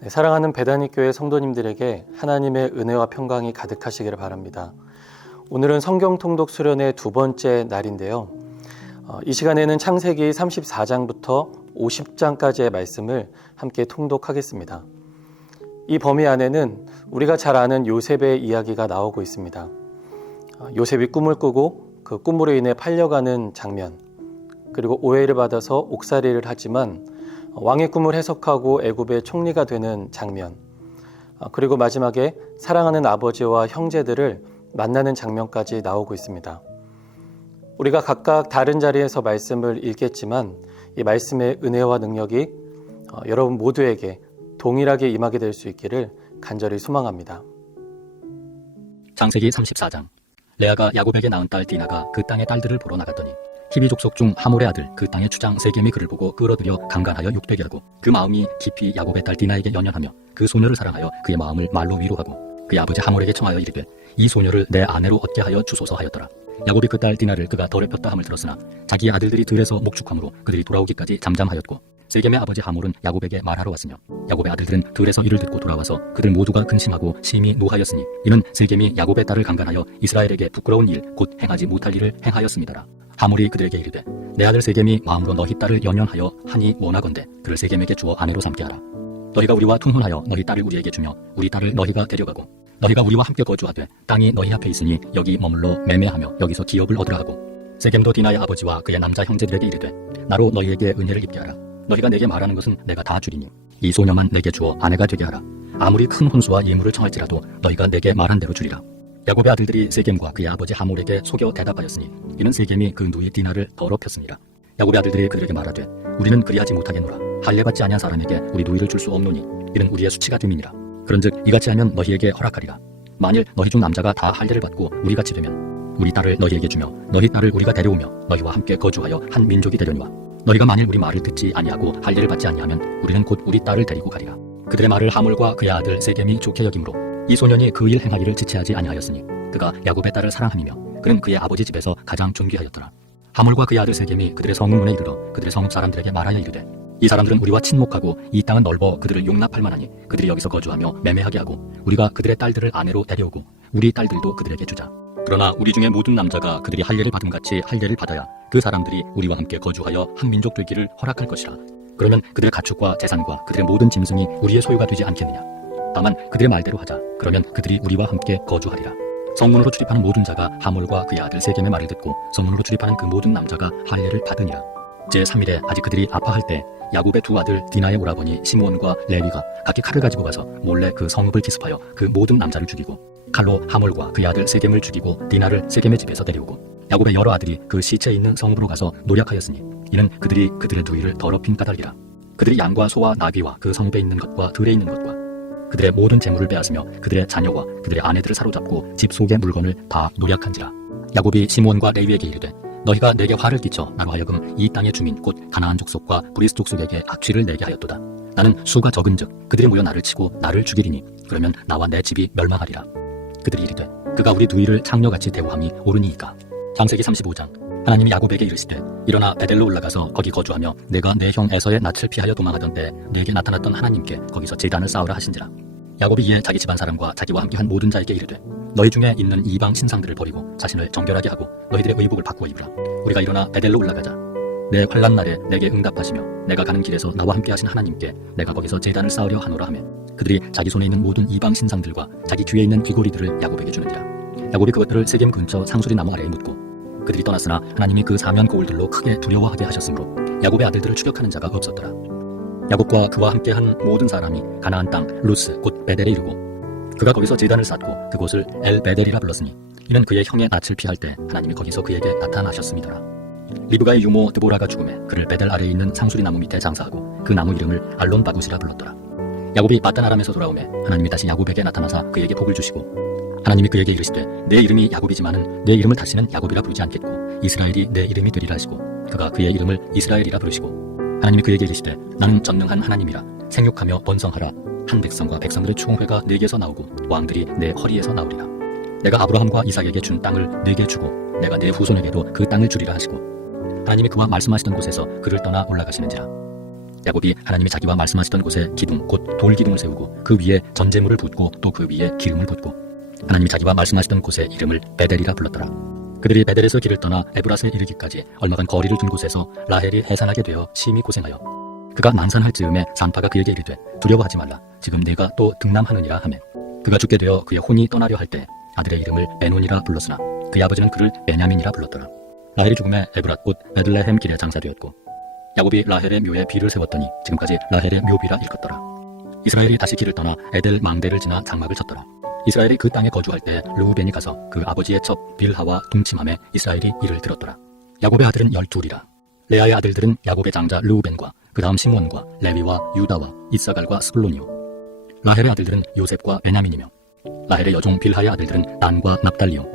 네, 사랑하는 배다니교회 성도님들에게 하나님의 은혜와 평강이 가득하시기를 바랍니다. 오늘은 성경 통독 수련의 두 번째 날인데요. 이 시간에는 창세기 34장부터 50장까지의 말씀을 함께 통독하겠습니다. 이 범위 안에는 우리가 잘 아는 요셉의 이야기가 나오고 있습니다. 요셉이 꿈을 꾸고 그 꿈으로 인해 팔려가는 장면, 그리고 오해를 받아서 옥살이를 하지만 왕의 꿈을 해석하고 애굽의 총리가 되는 장면, 그리고 마지막에 사랑하는 아버지와 형제들을 만나는 장면까지 나오고 있습니다. 우리가 각각 다른 자리에서 말씀을 읽겠지만 이 말씀의 은혜와 능력이 여러분 모두에게 동일하게 임하게 될 수 있기를 간절히 소망합니다. 창세기 34장. 레아가 야곱에게 낳은 딸 디나가 그 땅의 딸들을 보러 나갔더니 히비 족속 중 하몰의 아들 그 땅의 주장 세겜이 그를 보고 끌어들여 강간하여 육되게 하고 그 마음이 깊이 야곱의 딸 디나에게 연연하며 그 소녀를 사랑하여 그의 마음을 말로 위로하고 그의 아버지 하몰에게 청하여 이르되 이 소녀를 내 아내로 얻게 하여 주소서 하였더라. 야곱이 그 딸 디나를 그가 더럽혔다 함을 들었으나 자기의 아들들이 들에서 목축함으로 그들이 돌아오기까지 잠잠하였고 세겜의 아버지 하몰은 야곱에게 말하러 왔으며 야곱의 아들들은 들에서 이를 듣고 돌아와서 그들 모두가 근심하고 심히 노하였으니 이는 세겜이 야곱의 딸을 강간하여 이스라엘에게 부끄러운 일 곧 행하지 못할 일을 행하였음이더라. 하몰이 그들에게 이르되 내 아들 세겜이 마음으로 너희 딸을 연연하여 하니 원하건대 그를 세겜에게 주어 아내로 삼게 하라. 너희가 우리와 통혼하여 너희 딸을 우리에게 주며 우리 딸을 너희가 데려가고 너희가 우리와 함께 거주하되 땅이 너희 앞에 있으니 여기 머물러 매매하며 여기서 기업을 얻으라 하고 세겜도 디나의 아버지와 그의 남자 형제들에게 이르되 나로 너희에게 은혜를 입게 하라. 너희가 내게 말하는 것은 내가 다 주리니 이 소녀만 내게 주어 아내가 되게 하라. 아무리 큰 혼수와 예물을 청할지라도 너희가 내게 말한 대로 주리라. 야곱의 아들들이 세겜과 그의 아버지 하몰에게 속여 대답하였으니 이는 세겜이 그 누이 디나를 더럽혔습니다. 야곱의 아들들이 그들에게 말하되 우리는 그리하지 못하겠노라. 할례받지 아니한 사람에게 우리 누이를 줄 수 없노니 이는 우리의 수치가 됨이니라. 그런즉 이같이 하면 너희에게 허락하리라. 만일 너희 중 남자가 다 할례를 받고 우리같이 되면 우리 딸을 너희에게 주며 너희 딸을 우리가 데려오며 너희와 함께 거주하여 한 민족이 되려니와 너희가 만일 우리 말을 듣지 아니하고 할례를 받지 아니하면 우리는 곧 우리 딸을 데리고 가리라. 그들의 말을 하몰과 그의 아들 세겜이 좋게 여김으로 이 소년이 그 일 행하기를 지체하지 아니하였으니 그가 야곱의 딸을 사랑함이며 그는 그의 아버지 집에서 가장 존귀하였더라. 하몰과 그의 아들 세겜이 그들의 성문에 이르러 그들의 성읍 사람들에게 말하여 이르되 이 사람들은 우리와 친목하고 이 땅은 넓어 그들을 용납할 만하니 그들이 여기서 거주하며 매매하게 하고 우리가 그들의 딸들을 아내로 데려오고 우리 딸들도 그들에게 주자. 그러나 우리 중에 모든 남자가 그들이 할례를 받음같이 할례를 받아야 그 사람들이 우리와 함께 거주하여 한 민족 되기를 허락할 것이라. 그러면 그들의 가축과 재산과 그들의 모든 짐승이 우리의 소유가 되지 않겠느냐. 다만 그들의 말대로 하자. 그러면 그들이 우리와 함께 거주하리라. 성문으로 출입하는 모든 자가 하몰과 그의 아들 세겜의 말을 듣고 성문으로 출입하는 그 모든 남자가 할례를 받으니라. 제3일에 아직 그들이 아파할 때 야곱의 두 아들 디나의 오라버니 시므온과 레위가 각기 칼을 가지고 가서 몰래 그 성읍을 기습하여 그 모든 남자를 죽이고 칼로 하몰과 그의 아들 세겜을 죽이고 디나를 세겜의 집에서 데려오고 야곱의 여러 아들이 그 시체에 있는 성읍으로 가서 노략하였으니 이는 그들이 그들의 누이를 더럽힌 까닭이라. 그들이 양과 소와 나귀와 그 성읍에 있는 것과 들에 있는 것과 그들의 모든 재물을 빼앗으며 그들의 자녀와 그들의 아내들을 사로잡고 집 속의 물건을 다 노략한지라. 야곱이 시므온과 레위에게 이르되 너희가 내게 화를 끼쳐 나로 하여금 이 땅의 주민 곧 가나안 족속과 브리스 족속에게 악취를 내게 하였도다. 나는 수가 적은즉 그들이 모여 나를 치고 나를 죽이리니 그러면 나와 내 집이 멸망하리라. 그들이 이르되 그가 우리 누이를 창녀같이 대우함이 옳으니이까. 창세기 35장. 하나님이 야곱에게 이르시되 일어나 베델로 올라가서 거기 거주하며 내가 내 형 에서의 낯을 피하여 도망하던 때 내게 나타났던 하나님께 거기서 제단을 쌓으라 하신지라. 야곱이 이에 자기 집안 사람과 자기와 함께한 모든 자에게 이르되 너희 중에 있는 이방 신상들을 버리고 자신을 정결하게 하고 너희들의 의복을 바꾸어 입으라. 우리가 일어나 베델로 올라가자. 내 환난 날에 내게 응답하시며 내가 가는 길에서 나와 함께 하신 하나님께 내가 거기서 제단을 쌓으려 하노라 하며 그들이 자기 손에 있는 모든 이방 신상들과 자기 뒤에 있는 귀고리들을 야곱에게 주는지라. 야곱이 그것들을 세겜 근처 상수리 나무 아래에 묻고 그들이 떠났으나 하나님이 그 사면 거울들로 크게 두려워하게 하셨으므로 야곱의 아들들을 추격하는 자가 없었더라. 야곱과 그와 함께한 모든 사람이 가나안 땅 루스 곧 베델에 이르고 그가 거기서 제단을 쌓고 그곳을 엘 베델이라 불렀으니 이는 그의 형의 낯을 피할 때 하나님이 거기서 그에게 나타나셨음이더라. 리브가의 유모 드보라가 죽음에 그를 베델 아래에 있는 상수리 나무 밑에 장사하고 그 나무 이름을 알론 바굿이라 불렀더라. 야곱이 빠단 아람에서 돌아오매 하나님이 다시 야곱에게 나타나사 그에게 복을 주시고 하나님이 그에게 이르시되 내 이름이 야곱이지만은 내 이름을 다시는 야곱이라 부르지 않겠고 이스라엘이 내 이름이 되리라 하시고 그가 그의 이름을 이스라엘이라 부르시고 하나님이 그에게 이르시되 나는 전능한 하나님이라 생육하며 번성하라. 한 백성과 백성들의 총회가 내게서 나오고 왕들이 내 허리에서 나오리라. 내가 아브라함과 이삭에게 준 땅을 네게 주고 내가 내 후손에게도 그 땅을 주리라 하시고 하나님이 그와 말씀하시던 곳에서 그를 떠나 올라가시는지라. 야곱이 하나님이 자기와 말씀하시던 곳에 기둥 곧 돌기둥을 세우고 그 위에 전제물을 붓고 또 그 위에 기름을 붓고 하나님이 자기와 말씀하시던 곳의 이름을 베델이라 불렀더라. 그들이 베델에서 길을 떠나 에브랏에 이르기까지 얼마간 거리를 둔 곳에서 라헬이 해산하게 되어 심히 고생하여 그가 만산할 즈음에 산파가 그에게 이르되 두려워하지 말라. 지금 내가 또 등남하느니라 하매 그가 죽게 되어 그의 혼이 떠나려 할 때 아들의 이름을 베논이라 불렀으나 그의 아버지는 그를 베냐민이라 불렀더라. 라헬이 죽음에 에브랏 곧 베들레헴 길에 장사되었고 야곱이 라헬의 묘에 비를 세웠더니 지금까지 라헬의 묘비라 일컫더라. 이스라엘이 다시 길을 떠나 에델 망대를 지나 장막을 쳤더라. 이스라엘이 그 땅에 거주할 때 르우벤이 가서 그 아버지의 첩 빌하와 동침함에 이스라엘이 이를 들었더라. 야곱의 아들은 12이라. 레아의 아들들은 야곱의 장자 르우벤과 그 다음 시몬과 레위와 유다와 이사갈과 스불론이요. 라헬의 아들들은 요셉과 베냐민이며 라헬의 여종 빌하의 아들들은 단과 납달리요.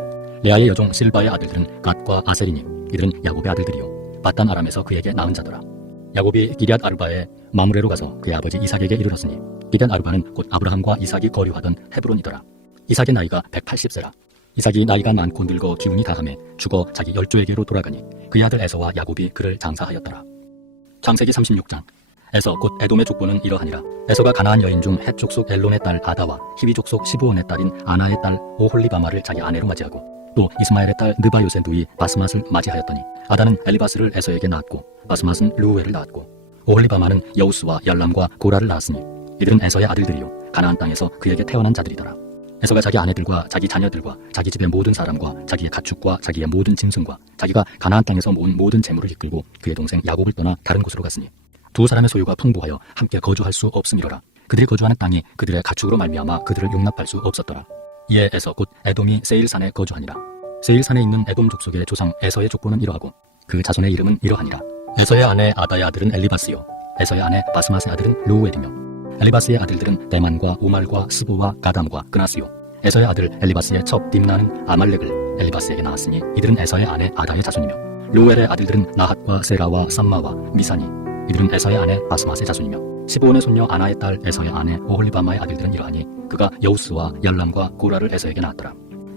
레아의 여종 실바의 아들들은 갓과 아셀이니 이들은 야곱의 아들들이요. 바단 아람에서 그에게 낳은 자더라. 야곱이 기럇 아르바에 마므레로 가서 그의 아버지 이삭에게 이르렀으니 기럇 아르바는 곧 아브라함과 이삭이 거류하던 헤브론이더라. 이삭의 나이가 180세라. 이삭이 나이가 많고 늙어 기운이 다함에 죽어 자기 열조에게로 돌아가니 그의 아들 에서와 야곱이 그를 장사하였더라. 창세기 36장. 에서 곧 에돔의 족보는 이러하니라. 에서가 가나안 여인 중 헷 족속 엘론의 딸 아다와 히비 족속 시브온의 딸인 아나의 딸 오홀리바마를 자기 아내로 맞이하고 또 이스마엘의 딸 느바요의 누이 바스맛을 맞이하였더니 아다는 엘리바스를 에서에게 낳았고 바스맛은 르우엘을 낳았고 오홀리바마는 여우스와 열람과 고라를 낳았으니 이들은 에서의 아들들이요 가나안 땅에서 그에게 태어난 자들이더라. 에서가 자기 아내들과 자기 자녀들과 자기 집의 모든 사람과 자기의 가축과 자기의 모든 짐승과 자기가 가나안 땅에서 모은 모든 재물을 이끌고 그의 동생 야곱을 떠나 다른 곳으로 갔으니 두 사람의 소유가 풍부하여 함께 거주할 수 없음이로라. 그들이 거주하는 땅이 그들의 가축으로 말미암아 그들을 용납할 수 없었더라. 이에 에서 곧 에돔이 세일산에 거주하니라. 세일산에 있는 에돔 족속의 조상 에서의 족보는 이러하고 그 자손의 이름은 이러하니라. 에서의 아내 아다의 아들은 엘리바스요 에서의 아내 바스맛의 아들은 르우엘이며 엘리바스의 아들들은 데만과 오말과 스보와 가담과 그나스요. 에서의 아들 엘리바스의 첩 딥나는 아말렉을 엘리바스에게 낳았으니 이들은 에서의 아내 아다의 자손이며 르우엘의 아들들은 나핫과 세라와 삼마와 미사니 이들은 에서의 아내 바스맛의 자손이며 15원의 손녀 아나의 딸 에서의 아내 오홀리바마의 아들들은 이러하니 그가 여우스와 열람과 고라를 에서에게 낳았더라.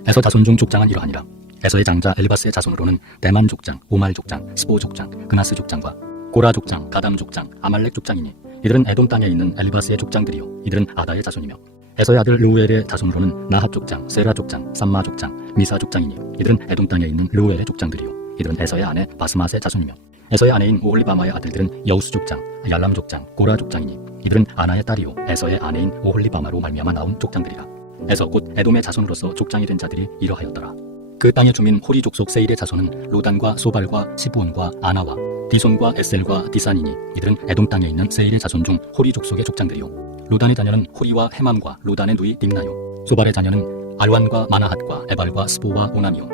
에서 자손 중 족장은 이러하니라. 에서의 장자 엘리바스의 자손으로는 데만 족장, 오말 족장, 스보 족장, 그나스 족장과 고라 족장, 가담 족장, 아말렉 족장이니 이들은 에돔 땅에 있는 엘리바스의 족장들이요 이들은 아다의 자손이며 에서의 아들 르우엘의 자손으로는 나핫 족장, 세라 족장, 삼마 족장, 미사 족장이니 이들은 에돔 땅에 있는 르우엘의 족장들이요 이들은 에서의 아내 바스맛의 자손이며 에서의 아내인 오홀리바마의 아들들은 여우스 족장, 얄람 족장, 고라 족장이니 이들은 아나의 딸이요 에서의 아내인 오홀리바마로 말미암아 나온 족장들이라. 에서 곧 에돔의 자손으로서 족장이 된 자들이 이러하였더라. 그 땅의 주민 호리 족속 세일의 자손은 로단과 소발과 시브온과 아나와 디손과 에셀과 디산이니 이들은 에돔 땅에 있는 세일의 자손 중 호리 족속의 족장들이요. 로단의 자녀는 호리와 헤맘과 로단의 누이 딥나요. 소발의 자녀는 알완과 마나핫과 에발과 스보와 오나미요.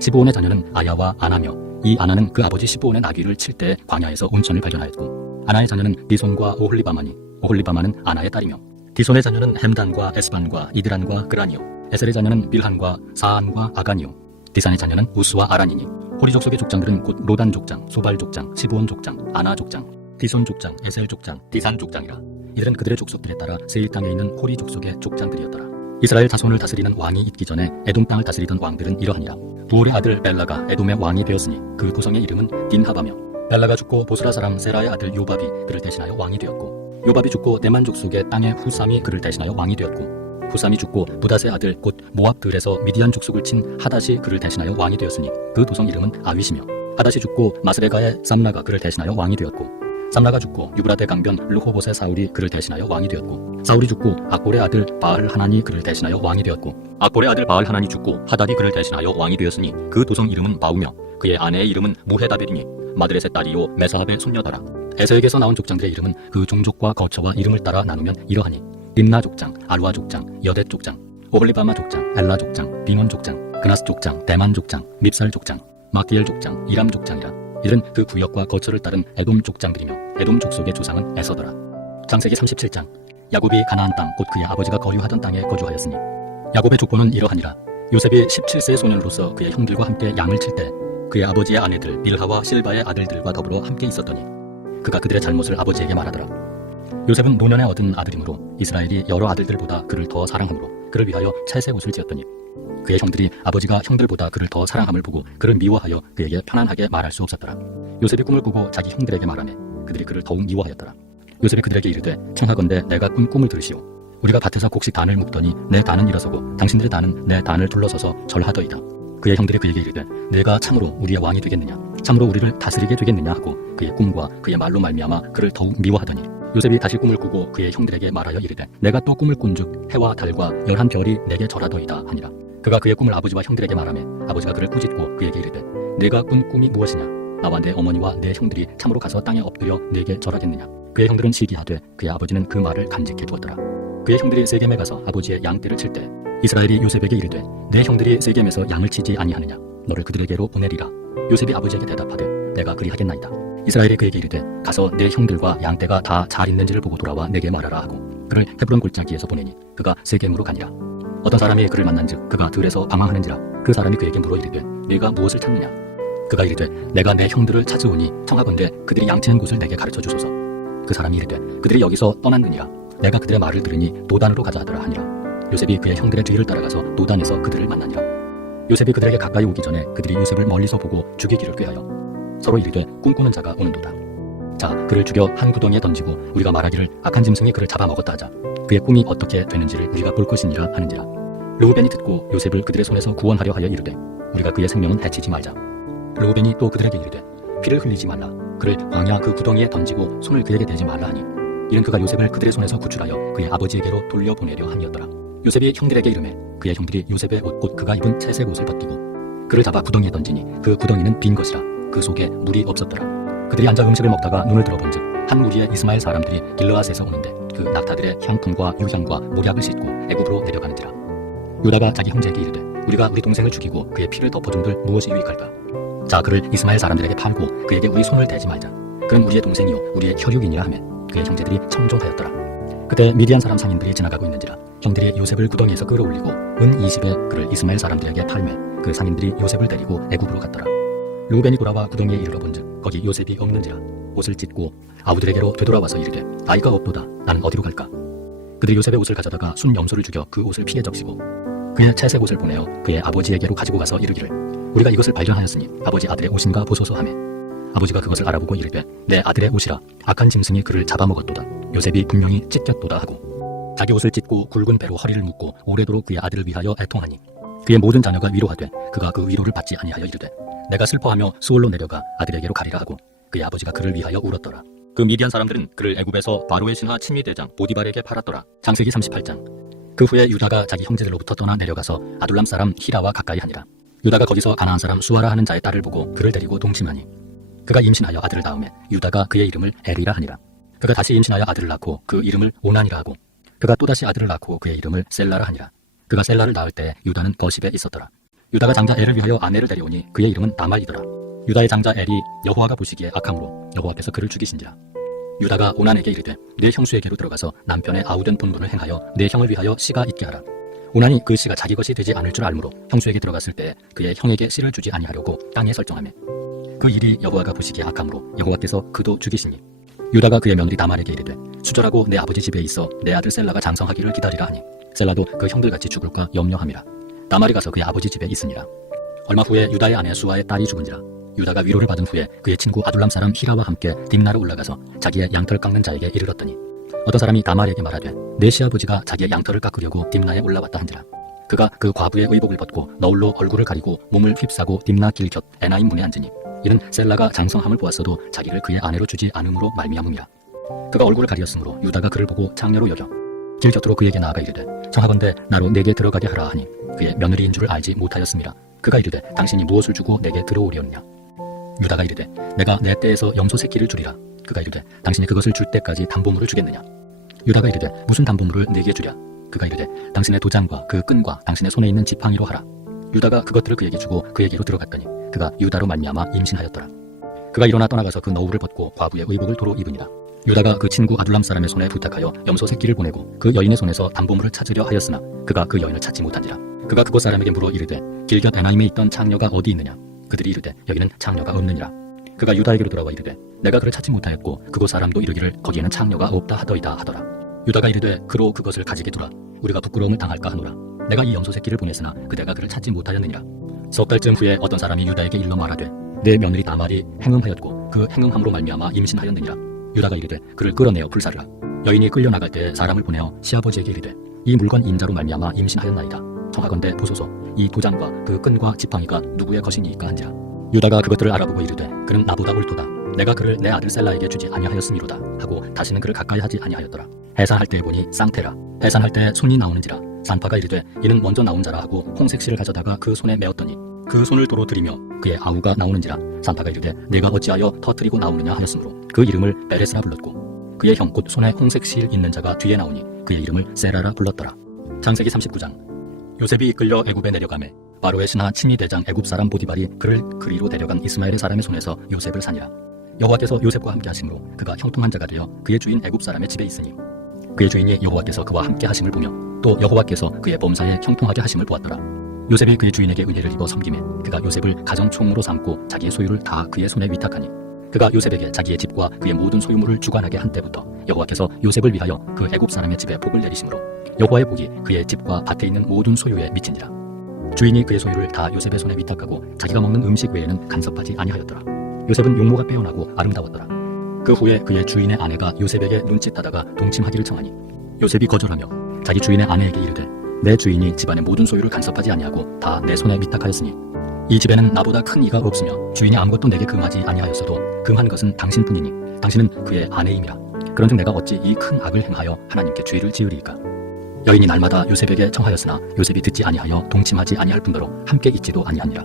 시브온의 자녀는 아야와 아나며 이 아나는 그 아버지 시브온의 나귀를 칠 때 광야에서 온천을 발견하였고 아나의 자녀는 디손과 오홀리바마니 오홀리바마는 아나의 딸이며 디손의 자녀는 햄단과 에스반과 이드란과 그라니요. 에셀의 자녀는 빌한과 사안과 아가니요. 디산의 자녀는 우스와 아란이니 호리 족속의 족장들은 곧 로단 족장, 소발 족장, 시브온 족장, 아나 족장, 디손 족장, 에셀 족장, 디산 족장이라. 이들은 그들의 족속들에 따라 세일 땅에 있는 호리 족속의 족장들이었더라. 이스라엘 자손을 다스리는 왕이 있기 전에 에돔 땅을 다스리던 왕들은 이러하니라. 부올의 아들 벨라가 에돔의 왕이 되었으니 그 도성의 이름은 딘하바며 벨라가 죽고 보스라 사람 세라의 아들 요밥이 그를 대신하여 왕이 되었고 요밥이 죽고 대만 족속의 땅의 후삼이 그를 대신하여 왕이 되었고 후삼이 죽고 부닷의 아들 곧 모압들에서 미디안 족속을 친 하닷이 그를 대신하여 왕이 되었으니 그 도성 이름은 아윗이며 하닷이 죽고 마스레가의 쌈나가 그를 대신하여 왕이 되었고 쌈나가 죽고 유브라데 강변 르호봇의 사울이 그를 대신하여 왕이 되었고 사울이 죽고 악볼의 아들 바알 하나니 그를 대신하여 왕이 되었고 악볼의 아들 바알 하나니 죽고 하닷이 그를 대신하여 왕이 되었으니 그 도성 이름은 바우며 그의 아내의 이름은 무헤다벨이니 마드렛의 딸이요 메사합의 손녀더라. 에서에게서 나온 족장들의 이름은 그 종족과 거처와 이름을 따라 나누면 이러하니 림나 족장, 알와 족장, 여댓 족장, 오홀리바마 족장, 엘라 족장, 비논 족장, 그나스 족장, 대만 족장, 밉살 족장, 마기엘 족장, 이람 족장이라. 이들은 그 구역과 거처를 따른 에돔 족장들이며 에돔 족속의 조상은 에서더라. 창세기 37장. 야곱이 가나안 땅 곧 그의 아버지가 거류하던 땅에 거주하였으니 야곱의 족보는 이러하니라. 요셉이 17세 소년으로서 그의 형들과 함께 양을 칠 때 그의 아버지의 아내들 빌하와 실바의 아들들과 더불어 함께 있었더니 그가 그들의 잘못을 아버지에게 말하더라. 요셉은 노년에 얻은 아들이므로 이스라엘이 여러 아들들보다 그를 더 사랑하므로 그를 위하여 채색 옷을 지었더니 그의 형들이 아버지가 형들보다 그를 더 사랑함을 보고 그를 미워하여 그에게 편안하게 말할 수 없었더라. 요셉이 꿈을 꾸고 자기 형들에게 말하매 그들이 그를 더욱 미워하였더라. 요셉이 그들에게 이르되 청하건대 내가 꾼 꿈을 들으시오. 우리가 밭에서 곡식 단을 묶더니 내 단은 일어서고 당신들의 단은 내 단을 둘러서서 절하더이다. 그의 형들이 그에게 이르되 내가 참으로 우리의 왕이 되겠느냐, 참으로 우리를 다스리게 되겠느냐 하고 그의 꿈과 그의 말로 말미암아 그를 더욱 미워하더니 요셉이 다시 꿈을 꾸고 그의 형들에게 말하여 이르되 내가 또 꿈을 꾼즉 해와 달과 11별이 내게 절하더이다 하니라. 그가 그의 꿈을 아버지와 형들에게 말하매 아버지가 그를 꾸짖고 그에게 이르되 내가 꾼 꿈이 무엇이냐, 나와 내 어머니와 내 형들이 참으로 가서 땅에 엎드려 내게 절하겠느냐. 그의 형들은 시기하되 그의 아버지는 그 말을 간직해 두었더라. 그의 형들이 세겜에 가서 아버지의 양떼를 칠 때 이스라엘이 요셉에게 이르되 내 형들이 세겜에서 양을 치지 아니하느냐, 너를 그들에게로 보내리라. 요셉이 아버지에게 대답하되 내가 그리하겠나이다. 이스라엘이 그에게 이르되 가서 내 형들과 양떼가 다 잘 있는지를 보고 돌아와 내게 말하라 하고 그를 헤브론 골짜기에서 보내니 그가 세겜으로 가니라. 어떤 사람이 그를 만난즉 그가 들에서 방황하는지라. 그 사람이 그에게 물어 이르되 네가 무엇을 찾느냐. 그가 이르되 내가 내 형들을 찾으오니 청하건대 그들이 양치는 곳을 내게 가르쳐 주소서. 그 사람이 이르되 그들이 여기서 떠났느니라. 내가 그들의 말을 들으니 도단으로 가자 하더라 하니라. 요셉이 그의 형들의 뒤를 따라가서 도단에서 그들을 만나니라. 요셉이 그들에게 가까이 오기 전에 그들이 요셉을 멀리서 보고 죽이기를 꾀하여 서로 이르되 꿈꾸는 자가 오는도다. 자, 그를 죽여 한 구덩이에 던지고 우리가 말하기를 악한 짐승이 그를 잡아먹었다 하자. 그의 꿈이 어떻게 되는지를 우리가 볼 것이니라 하는지라. 르우벤이 듣고 요셉을 그들의 손에서 구원하려 하여 이르되 우리가 그의 생명은 해치지 말자. 르우벤이 또 그들에게 이르되 피를 흘리지 말라. 그를 광야 그 구덩이에 던지고 손을 그에게 대지 말라 하니 이는 그가 요셉을 그들의 손에서 구출하여 그의 아버지에게로 돌려보내려 함이었더라. 요셉이 형들에게 이르매 그의 형들이 요셉의 옷 곧 그가 입은 채색 옷을 벗기고 그를 잡아 구덩이에 던지니 그 구덩이는 빈 것이라. 그 속에 물이 없었더라. 그들이 앉아 음식을 먹다가 눈을 들어본즉 한 무리의 이스마엘 사람들이 길르앗에서 오는데 그 낙타들의 향품과 유향과 모략을 싣고 애굽으로 내려가는지라. 유다가 자기 형제에게 이르되 우리가 우리 동생을 죽이고 그의 피를 덮어준들 무엇이 유익할까. 자, 그를 이스마엘 사람들에게 팔고 그에게 우리 손을 대지 말자. 그는 우리의 동생이요 우리의 혈육이니라 하매 그의 형제들이 청종하였더라. 그때 미디안 사람 상인들이 지나가고 있는지라. 형들이 요셉을 구덩이에서 끌어올리고 은 20에 그를 이스마엘 사람들에게 팔매 그 상인들이 요셉을 데리고 애굽으로 갔더라. 르우벤이 돌아와 구덩이에 이르러 본즉 거기 요셉이 없는지라. 옷을 찢고 아우들에게로 되돌아와서 이르되 아이가 없도다. 나는 어디로 갈까. 그들이 요셉의 옷을 가져다가 순 염소를 죽여 그 옷을 피에 적시고 그의 채색 옷을 보내어 그의 아버지에게로 가지고 가서 이르기를 우리가 이것을 발견하였으니 아버지 아들의 옷인가 보소서 하매 아버지가 그것을 알아보고 이르되 내 아들의 옷이라. 악한 짐승이 그를 잡아먹었도다. 요셉이 분명히 찢겼도다 하고 자기 옷을 찢고 굵은 배로 허리를 묶고 오래도록 그의 아들을 위하여 애통하니 그의 모든 자녀가 위로하되 그가 그 위로를 받지 아니하여 이르되 내가 슬퍼하며 수월로 내려가 아들에게로 가리라 하고 그의 아버지가 그를 위하여 울었더라. 그 미디안 사람들은 그를 애굽에서 바로의 신하 친미대장 보디발에게 팔았더라. 창세기 38장. 그 후에 유다가 자기 형제들로부터 떠나 내려가서 아둘람 사람 히라와 가까이 하니라. 유다가 거기서 가나안 사람 수아라 하는 자의 딸을 보고 그를 데리고 동침하니 그가 임신하여 아들을 낳으매 유다가 그의 이름을 에리라 하니라. 그가 다시 임신하여 아들을 낳고 그 이름을 오난이라 하고 그가 또다시 아들을 낳고 그의 이름을 셀라라 하니라. 그가 셀라를 낳을 때 유다는 거십에 있었더라. 유다가 장자 엘을 위하여 아내를 데려오니 그의 이름은 다말이더라. 유다의 장자 엘이 여호와가 보시기에 악함으로 여호와께서 그를 죽이신지라. 유다가 오난에게 이르되 내 형수에게로 들어가서 남편의 아우된 본분을 행하여 내 형을 위하여 씨가 있게 하라. 오난이 그 씨가 자기 것이 되지 않을 줄 알므로 형수에게 들어갔을 때 그의 형에게 씨를 주지 아니하려고 땅에 설정하매 그 일이 여호와가 보시기에 악함으로 여호와께서 그도 죽이시니 유다가 그의 며느리 다말에게 이르되 수절하고 내 아버지 집에 있어 내 아들 셀라가 장성하기를 기다리라 하니 셀라도 그 형들같이 죽을까 염려함이라. 다말이 가서 그의 아버지 집에 있으니라. 얼마 후에 유다의 아내 수아의 딸이 죽은지라. 유다가 위로를 받은 후에 그의 친구 아둘람 사람 히라와 함께 딥나로 올라가서 자기의 양털 깎는 자에게 이르렀더니 어떤 사람이 다말에게 말하되 내 시아버지가 자기의 양털을 깎으려고 딥나에 올라왔다 한지라. 그가 그 과부의 의복을 벗고 너울로 얼굴을 가리고 몸을 휩싸고 딥나 길 곁 에나임 문에 앉으니 이는 셀라가 장성함을 보았어도 자기를 그의 아내로 주지 않음으로 말미암음이라. 그가 얼굴을 가리었으므로 유다가 그를 보고 창녀로 여겨 길 곁으로 그에게 나아가 이르되 청하건대 나로 내게 들어가게 하라 하니 그의 며느리인 줄을 알지 못하였음이라. 그가 이르되 당신이 무엇을 주고 내게 들어오려느냐. 유다가 이르되 내가 내 떼에서 염소 새끼를 주리라. 그가 이르되 당신이 그것을 줄 때까지 담보물을 주겠느냐. 유다가 이르되 무슨 담보물을 내게 주랴. 그가 이르되 당신의 도장과 그 끈과 당신의 손에 있는 지팡이로 하라. 유다가 그것들을 그에게 주고 그에게로 들어갔더니 그가 유다로 말미암아 임신하였더라. 그가 일어나 떠나가서 그 너울을 벗고 과부의 의복을 도로 입으니라. 유다가 그 친구 아둘람 사람의 손에 부탁하여 염소 새끼를 보내고 그 여인의 손에서 담보물을 찾으려 하였으나 그가 그 여인을 찾지 못한지라. 그가 그곳 사람에게 물어 이르되 길곁 에나임에 있던 창녀가 어디 있느냐. 그들이 이르되 여기는 창녀가 없느니라. 그가 유다에게로 돌아와 이르되 내가 그를 찾지 못하였고 그곳 사람도 이르기를 거기에는 창녀가 없다 하더이다 하더라. 유다가 이르되 그로 그것을 가지게 두라. 우리가 부끄러움을 당할까 하노라. 내가 이 염소 새끼를 보냈으나 그대가 그를 찾지 못하였느니라. 석 달쯤 후에 어떤 사람이 유다에게 일러 말하되 내 며느리 다말이 행음하였고 그 행음함으로 말미암아 임신하였느니라. 유다가 이르되 그를 끌어내어 불사르라. 여인이 끌려나갈 때 사람을 보내어 시아버지에게 이르되 이 물건 인자로 말미암아 임신하였나이다. 청하건대 보소서 이 도장과 그 끈과 지팡이가 누구의 것이니까 한지라. 유다가 그것들을 알아보고 이르되 그는 나보다 옳도다. 내가 그를 내 아들 셀라에게 주지 아니하였음이로다 하고 다시는 그를 가까이 하지 아니하였더라. 해산할 때에 보니 쌍태라. 해산할 때 손이 나오는지라. 산파가 이르되 이는 먼저 나온 자라 하고 홍색 실을 가져다가 그 손에 메었더니 그 손을 도로 들이며 그의 아우가 나오는지라. 산파가 이르되 내가 어찌하여 터뜨리고 나오느냐 하였으므로 그 이름을 베레스라 불렀고 그의 형 곧 손에 홍색 실 있는 자가 뒤에 나오니 그의 이름을 세라라 불렀더라. 창세기 39장. 요셉이 이끌려 애굽에 내려가매 바로의 신하 친위 대장 애굽 사람 보디발이 그를 그리로 데려간 이스마엘의 사람의 손에서 요셉을 사니라. 여호와께서 요셉과 함께 하심으로 그가 형통한 자가 되어 그의 주인 애굽 사람의 집에 있으니 그의 주인이 여호와께서 그와 함께 하심을 보며 또 여호와께서 그의 범사에 형통하게 하심을 보았더라. 요셉이 그의 주인에게 은혜를 입어 섬김에 그가 요셉을 가정총무로 삼고 자기의 소유를 다 그의 손에 위탁하니 그가 요셉에게 자기의 집과 그의 모든 소유물을 주관하게 한 때부터 여호와께서 요셉을 위하여 그 애굽 사람의 집에 복을 내리심으로 여호와의 복이 그의 집과 밭에 있는 모든 소유에 미친지라. 주인이 그의 소유를 다 요셉의 손에 위탁하고 자기가 먹는 음식 외에는 간섭하지 아니하였더라. 요셉은 용모가 빼어나고 아름다웠더라. 그 후에 그의 주인의 아내가 요셉에게 눈짓하다가 동침하기를 청하니 요셉이 거절하며 자기 주인의 아내에게 이르되 내 주인이 집안의 모든 소유를 간섭하지 아니하고 다 내 손에 위탁하였으니 이 집에는 나보다 큰 이가 없으며 주인이 아무것도 내게 금하지 아니하였어도 금한 것은 당신뿐이니 당신은 그의 아내임이라. 그런즉 내가 어찌 이 큰 악을 행하여 하나님께 죄를 지으리이까. 여인이 날마다 요셉에게 청하였으나 요셉이 듣지 아니하여 동침하지 아니할 뿐더러 함께 있지도 아니하니라.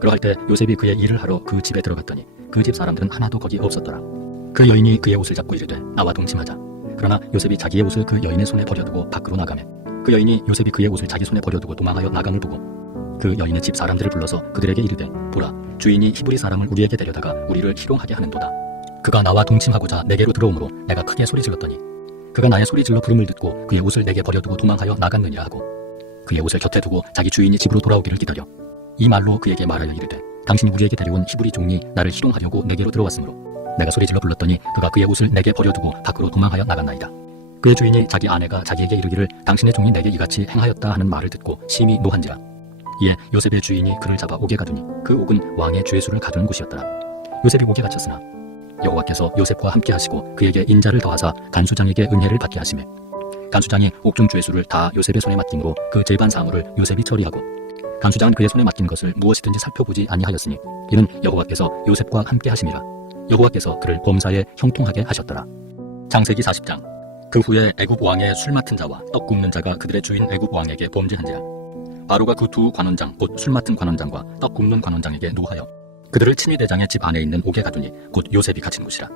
그러할 때 요셉이 그의 일을 하러 그 집에 들어갔더니 그 집 사람들은 하나도 거기 없었더라. 그 여인이 그의 옷을 잡고 이르되 나와 동침하자. 그러나 요셉이 자기의 옷을 그 여인의 손에 버려두고 밖으로 나가매 그 여인이 요셉이 그의 옷을 자기 손에 버려두고 도망하여 나감을 보고 그 여인의 집 사람들을 불러서 그들에게 이르되 보라 주인이 히브리 사람을 우리에게 데려다가 우리를 희롱하게 하는도다. 그가 나와 동침하고자 내게로 들어오므로 내가 크게 소리질렀더니 그가 나의 소리질러 부름을 듣고 그의 옷을 내게 버려두고 도망하여 나갔느니라 하고 그의 옷을 곁에 두고 자기 주인이 집으로 돌아오기를 기다려 이 말로 그에게 말하여 이르되 당신이 우리에게 데려온 히브리 종이 나를 희롱하려고 내게로 들어왔으므로 내가 소리질러 불렀더니 그가 그의 옷을 내게 버려두고 밖으로 도망하여 나갔나이다. 그의 주인이 자기 아내가 자기에게 이르기를 당신의 종이 내게 이같이 행하였다 하는 말을 듣고 심히 노한지라. 이에 요셉의 주인이 그를 잡아 옥에 가두니 그 옥은 왕의 죄수를 가두는 곳이었더라. 요셉이 옥에 갇혔으나 여호와께서 요셉과 함께 하시고 그에게 인자를 더하사 간수장에게 은혜를 받게 하시매 간수장이 옥중 죄수를 다 요셉의 손에 맡김으로 그 재반 사물을 요셉이 처리하고 간수장은 그의 손에 맡긴 것을 무엇이든지 살펴보지 아니하였으니 이는 여호와께서 요셉과 함께 하심이라. 여호와께서 그를 범사에 형통하게 하셨더라. 창세기 40장. 그 후에 애굽 왕의 술 맡은 자와 떡 굽는 자가 그들의 주인 애굽 왕에게 범죄한지라. 바로가 그 두 관원장 곧 술 맡은 관원장과 떡 굽는 관원장에게 노하여 그들을 친위 대장의 집 안에 있는 옥에 가두니 곧 요셉이 갇힌 곳이라.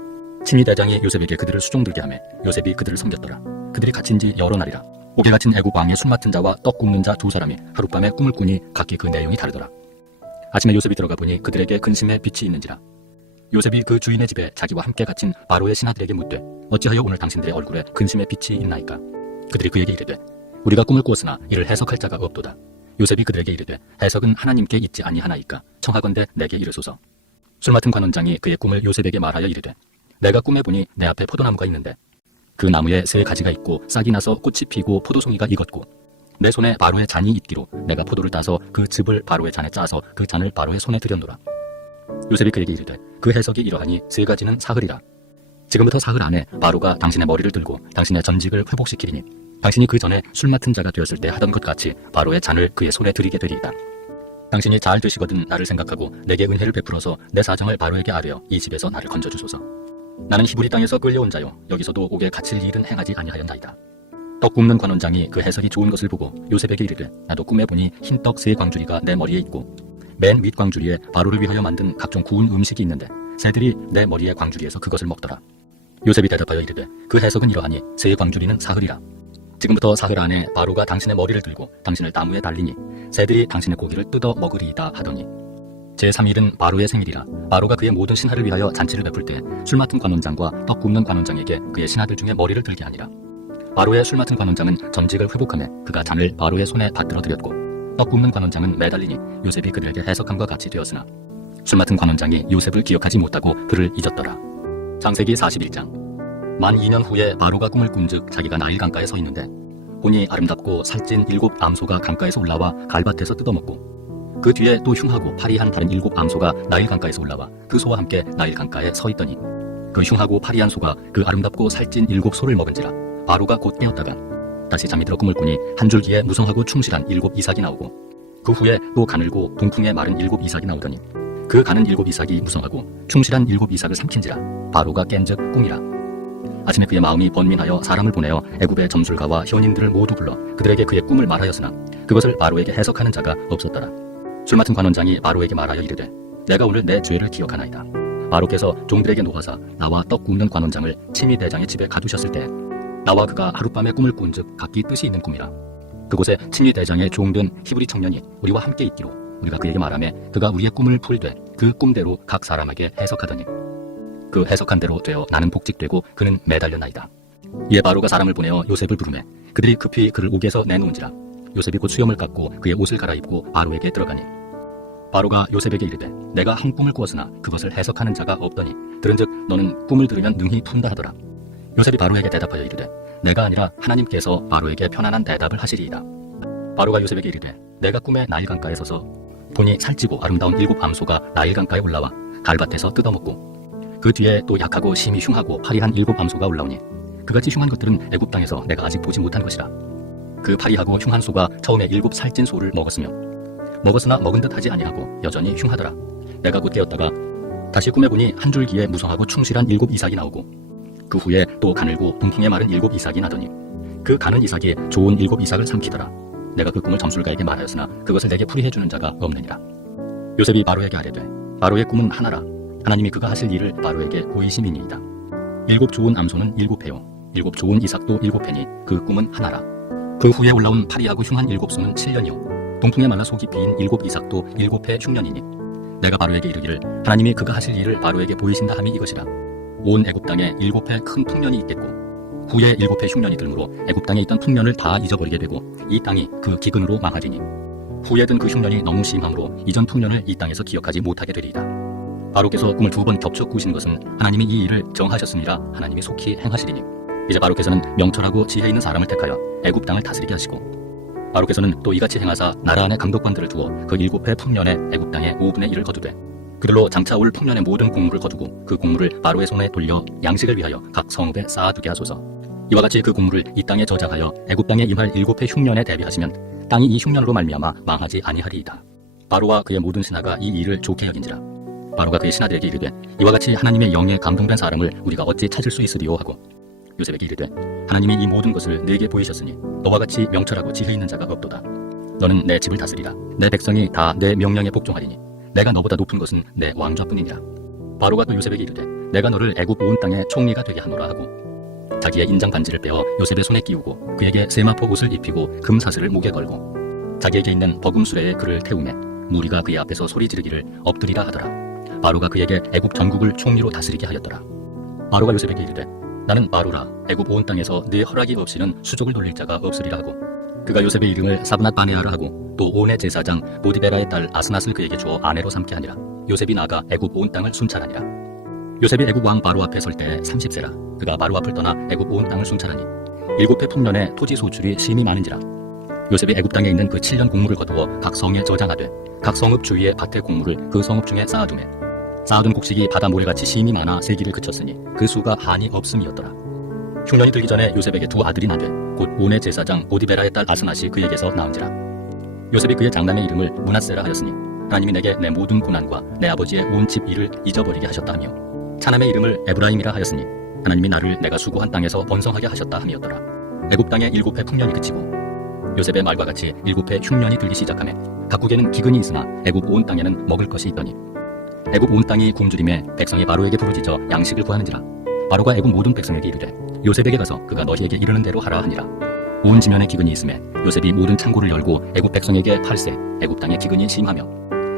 친위 대장이 요셉에게 그들을 수종들게 하매 요셉이 그들을 섬겼더라. 그들이 갇힌 지 여러 날이라. 옥에 갇힌 애굽 왕의 술 맡은 자와 떡 굽는 자 두 사람이 하룻밤에 꿈을 꾸니 각기 그 내용이 다르더라. 아침에 요셉이 들어가 보니 그들에게 근심의 빛이 있는지라. 요셉이 그 주인의 집에 자기와 함께 갇힌 바로의 신하들에게 묻되 어찌하여 오늘 당신들의 얼굴에 근심의 빛이 있나이까. 그들이 그에게 이르되 우리가 꿈을 꾸었으나 이를 해석할 자가 없도다. 요셉이 그들에게 이르되 해석은 하나님께 있지 아니하나이까. 청하건대 내게 이르소서. 술 맡은 관원장이 그의 꿈을 요셉에게 말하여 이르되 내가 꿈에 보니 내 앞에 포도나무가 있는데 그 나무에 새 가지가 있고 싹이 나서 꽃이 피고 포도송이가 익었고 내 손에 바로의 잔이 있기로 내가 포도를 따서 그 즙을 바로의 잔에 짜서 그 잔을 바로의 손에 들여노라. 요셉이 그에게 이르되 그 해석이 이러하니 세 가지는 사흘이라. 지금부터 사흘 안에 바로가 당신의 머리를 들고 당신의 전직을 회복시키리니 당신이 그 전에 술 맡은 자가 되었을 때 하던 것 같이 바로의 잔을 그의 손에 드리게 되리이다. 당신이 잘 되시거든 나를 생각하고 내게 은혜를 베풀어서 내 사정을 바로에게 아뢰어 이 집에서 나를 건져주소서. 나는 히브리 땅에서 끌려온 자요 여기서도 옥에 갇힐 일은 행하지 아니하였나이다. 떡 굽는 관원장이 그 해석이 좋은 것을 보고 요셉에게 이르되 나도 꿈에 보니 흰떡 세 광주리가 내 머리에 있고 맨 윗 광주리에 바로를 위하여 만든 각종 구운 음식이 있는데 새들이 내 머리의 광주리에서 그것을 먹더라. 요셉이 대답하여 이르되 그 해석은 이러하니 세 광주리는 사흘이라. 지금부터 사흘 안에 바로가 당신의 머리를 들고 당신을 나무에 달리니 새들이 당신의 고기를 뜯어 먹으리이다 하더니 제3일은 바로의 생일이라. 바로가 그의 모든 신하를 위하여 잔치를 베풀 때 술 맡은 관원장과 떡 굽는 관원장에게 그의 신하들 중에 머리를 들게 하니라. 바로의 술 맡은 관원장은 전직을 회복하며 그가 잔을 바로의 손에 받들어 드렸고 떡 굽는 관원장은 매달리니 요셉이 그들에게 해석함과 같이 되었으나 술 맡은 관원장이 요셉을 기억하지 못하고 그를 잊었더라. 창세기 41장. 만 2년 후에 바로가 꿈을 꾼즉 자기가 나일 강가에 서 있는데 보니 아름답고 살찐 7 암소가 강가에서 올라와 갈밭에서 뜯어먹고 그 뒤에 또 흉하고 파리한 다른 7 암소가 나일 강가에서 올라와 그 소와 함께 나일 강가에 서 있더니 그 흉하고 파리한 소가 그 아름답고 살찐 7소를 먹은지라. 바로가 곧 깨었다가 다시 잠이 들어 꿈을 꾸니 한 줄기에 무성하고 충실한 7 이삭이 나오고, 그 후에 또 가늘고 동풍에 마른 7 이삭이 나오더니 그 가는 7 이삭이 무성하고 충실한 7 이삭을 삼킨지라. 바로가 깬즉 꿈이라. 아침에 그의 마음이 번민하여 사람을 보내어 애굽의 점술가와 현인들을 모두 불러 그들에게 그의 꿈을 말하였으나 그것을 바로에게 해석하는 자가 없었더라. 술 맡은 관원장이 바로에게 말하여 이르되, 내가 오늘 내 죄를 기억하나이다. 바로께서 종들에게 노하사 나와 떡 굽는 관원장을 치미 대장의 집에 가두셨을 때 나와 그가 하룻밤에 꿈을 꾼즉 각기 뜻이 있는 꿈이라. 그곳에 치미 대장의 종된 히브리 청년이 우리와 함께 있기로 우리가 그에게 말하매 그가 우리의 꿈을 풀되 그 꿈대로 각 사람에게 해석하더니 그 해석한 대로 되어 나는 복직되고 그는 매달렸나이다. 이에 바로가 사람을 보내어 요셉을 부르매 그들이 급히 그를 옥에서 내놓은지라. 요셉이 곧 수염을 깎고 그의 옷을 갈아입고 바로에게 들어가니 바로가 요셉에게 이르되, 내가 한 꿈을 꾸었으나 그것을 해석하는 자가 없더니 들은즉 너는 꿈을 들으면 능히 푼다 하더라. 요셉이 바로에게 대답하여 이르되, 내가 아니라 하나님께서 바로에게 편안한 대답을 하시리이다. 바로가 요셉에게 이르되, 내가 꿈에 나일강가에 서서 보니 살찌고 아름다운 7 암소가 나일강가에 올라와 갈밭에서 뜯어먹고 그 뒤에 또 약하고 심히 흉하고 파리한 7 암소가 올라오니 그같이 흉한 것들은 애굽 땅에서 내가 아직 보지 못한 것이라. 그 파리하고 흉한 소가 처음에 7 살찐 소를 먹었으나 먹은 듯 하지 아니하고 여전히 흉하더라. 내가 곧 깨었다가 다시 꿈에 보니 한 줄기에 무성하고 충실한 7 이삭이 나오고 그 후에 또 가늘고 동풍에 마른 7 이삭이 나더니 그 가는 이삭이 좋은 7 이삭을 삼키더라. 내가 그 꿈을 점술가에게 말하였으나 그것을 내게 풀이해주는 자가 없느니라. 요셉이 바로에게 아뢰되, 바로의 꿈은 하나라. 하나님이 그가 하실 일을 바로에게 보이심이니이다. 7 좋은 암소는 7회요 7 좋은 이삭도 7회니 그 꿈은 하나라. 그 후에 올라온 파리하고 흉한 7소는 7년이요 동풍에 말라 속이 비인 7 이삭도 7회 흉년이니 내가 바로에게 이르기를 하나님이 그가 하실 일을 바로에게 보이신다 함이 이것이라. 온 애굽 땅에 7회 큰 풍년이 있겠고 후에 7회 흉년이 들므로 애굽 땅에 있던 풍년을 다 잊어버리게 되고 이 땅이 그 기근으로 망하리니 후에 든 그 흉년이 너무 심함으로 이전 풍년을 이 땅에서 기억하지 못하게 되리이다. 바로께서 꿈을 2번 겹쳐 꾸신 것은 하나님이 이 일을 정하셨음이라 하나님이 속히 행하시리니 이제 바로께서는 명철하고 지혜 있는 사람을 택하여 애굽 땅을 다스리게 하시고 바로께서는 또 이같이 행하사 나라 안에 감독관들을 두어 그 7회 풍년에 애굽 땅의 5분의 1을 거두되 그들로 장차 올 풍년의 모든 곡물을 거두고 그 곡물을 바로의 손에 돌려 양식을 위하여 각 성읍에 쌓아두게 하소서. 이와 같이 그 곡물을 이 땅에 저장하여 애굽 땅에 임할 7회 흉년에 대비하시면 땅이 이 흉년으로 말미암아 망하지 아니하리이다. 바로와 그의 모든 신하가 이 일을 좋게 여긴지라. 바로가 그의 신하들에게 이르되, 이와 같이 하나님의 영에 감동된 사람을 우리가 어찌 찾을 수 있으리요 하고 요셉에게 이르되, 하나님이 이 모든 것을 내게 보이셨으니 너와 같이 명철하고 지혜 있는 자가 없도다. 너는 내 집을 다스리라. 내 백성이 다 내 명령에 복종하리니 내가 너보다 높은 것은 내 왕좌뿐이니라. 바로가 또 요셉에게 이르되, 내가 너를 애굽 온 땅의 총리가 되게 하노라 하고 자기의 인장 반지를 빼어 요셉의 손에 끼우고 그에게 세마포 옷을 입히고 금사슬을 목에 걸고 자기에게 있는 버금수레에 그를 태우매 무리가 그의 앞에서 소리 지르기를 엎드리라 하더라. 바로가 그에게 애굽 전국을 총리로 다스리게 하였더라. 바로가 요셉에게 이르되, 나는 바로라. 애굽 온 땅에서 네 허락이 없이는 수족을 돌릴 자가 없으리라 하고 그가 요셉의 이름을 사브낫 바네아라 하고 또 온의 제사장 보디베라의 딸 아스낫을 그에게 주어 아내로 삼게 하니라. 요셉이 나가 애굽 온 땅을 순찰하니라. 요셉이 애굽 왕 바로 앞에 설 때 30세라. 그가 바로 앞을 떠나 애굽 온 땅을 순찰하니 7회 풍년에 토지 소출이 심히 많은지라. 요셉이 애굽 땅에 있는 그 7년 곡물을 거두어 각 성에 저장하되 각 성읍 주위의 밭의 곡물을 그 성읍 중에 쌓아두매 쌓아둔 곡식이 바다 모래같이 심히 많아 세기를 그쳤으니 그 수가 한이 없음이었더라. 흉년이 들기 전에 요셉에게 2 아들이 나되 곧 온의 제사장 보디베라의 딸 아스낫이 그에게서 나온지라. 요셉이 그의 장남의 이름을 므낫세라 하였으니 하나님이 내게 내 모든 고난과 내 아버지의 온 집 일을 잊어버리게 하셨다 하며 차남의 이름을 에브라임이라 하였으니 하나님이 나를 내가 수고한 땅에서 번성하게 하셨다 함이었더라. 애굽 땅에 7회 풍년이 그치고 요셉의 말과 같이 7회 흉년이 들기 시작하매 각국에는 기근이 있으나 애굽 온 땅에는 먹을 것이 있더니 애굽 온 땅이 굶주림에 백성이 바로에게 부르짖어 양식을 구하는지라. 바로가 애굽 모든 백성에게 이르되 요셉에게 가서 그가 너희에게 이르는 대로 하라 하니라. 온 지면에 기근이 있음에 요셉이 모든 창고를 열고 애굽 백성에게 팔세 애굽 땅에 기근이 심하며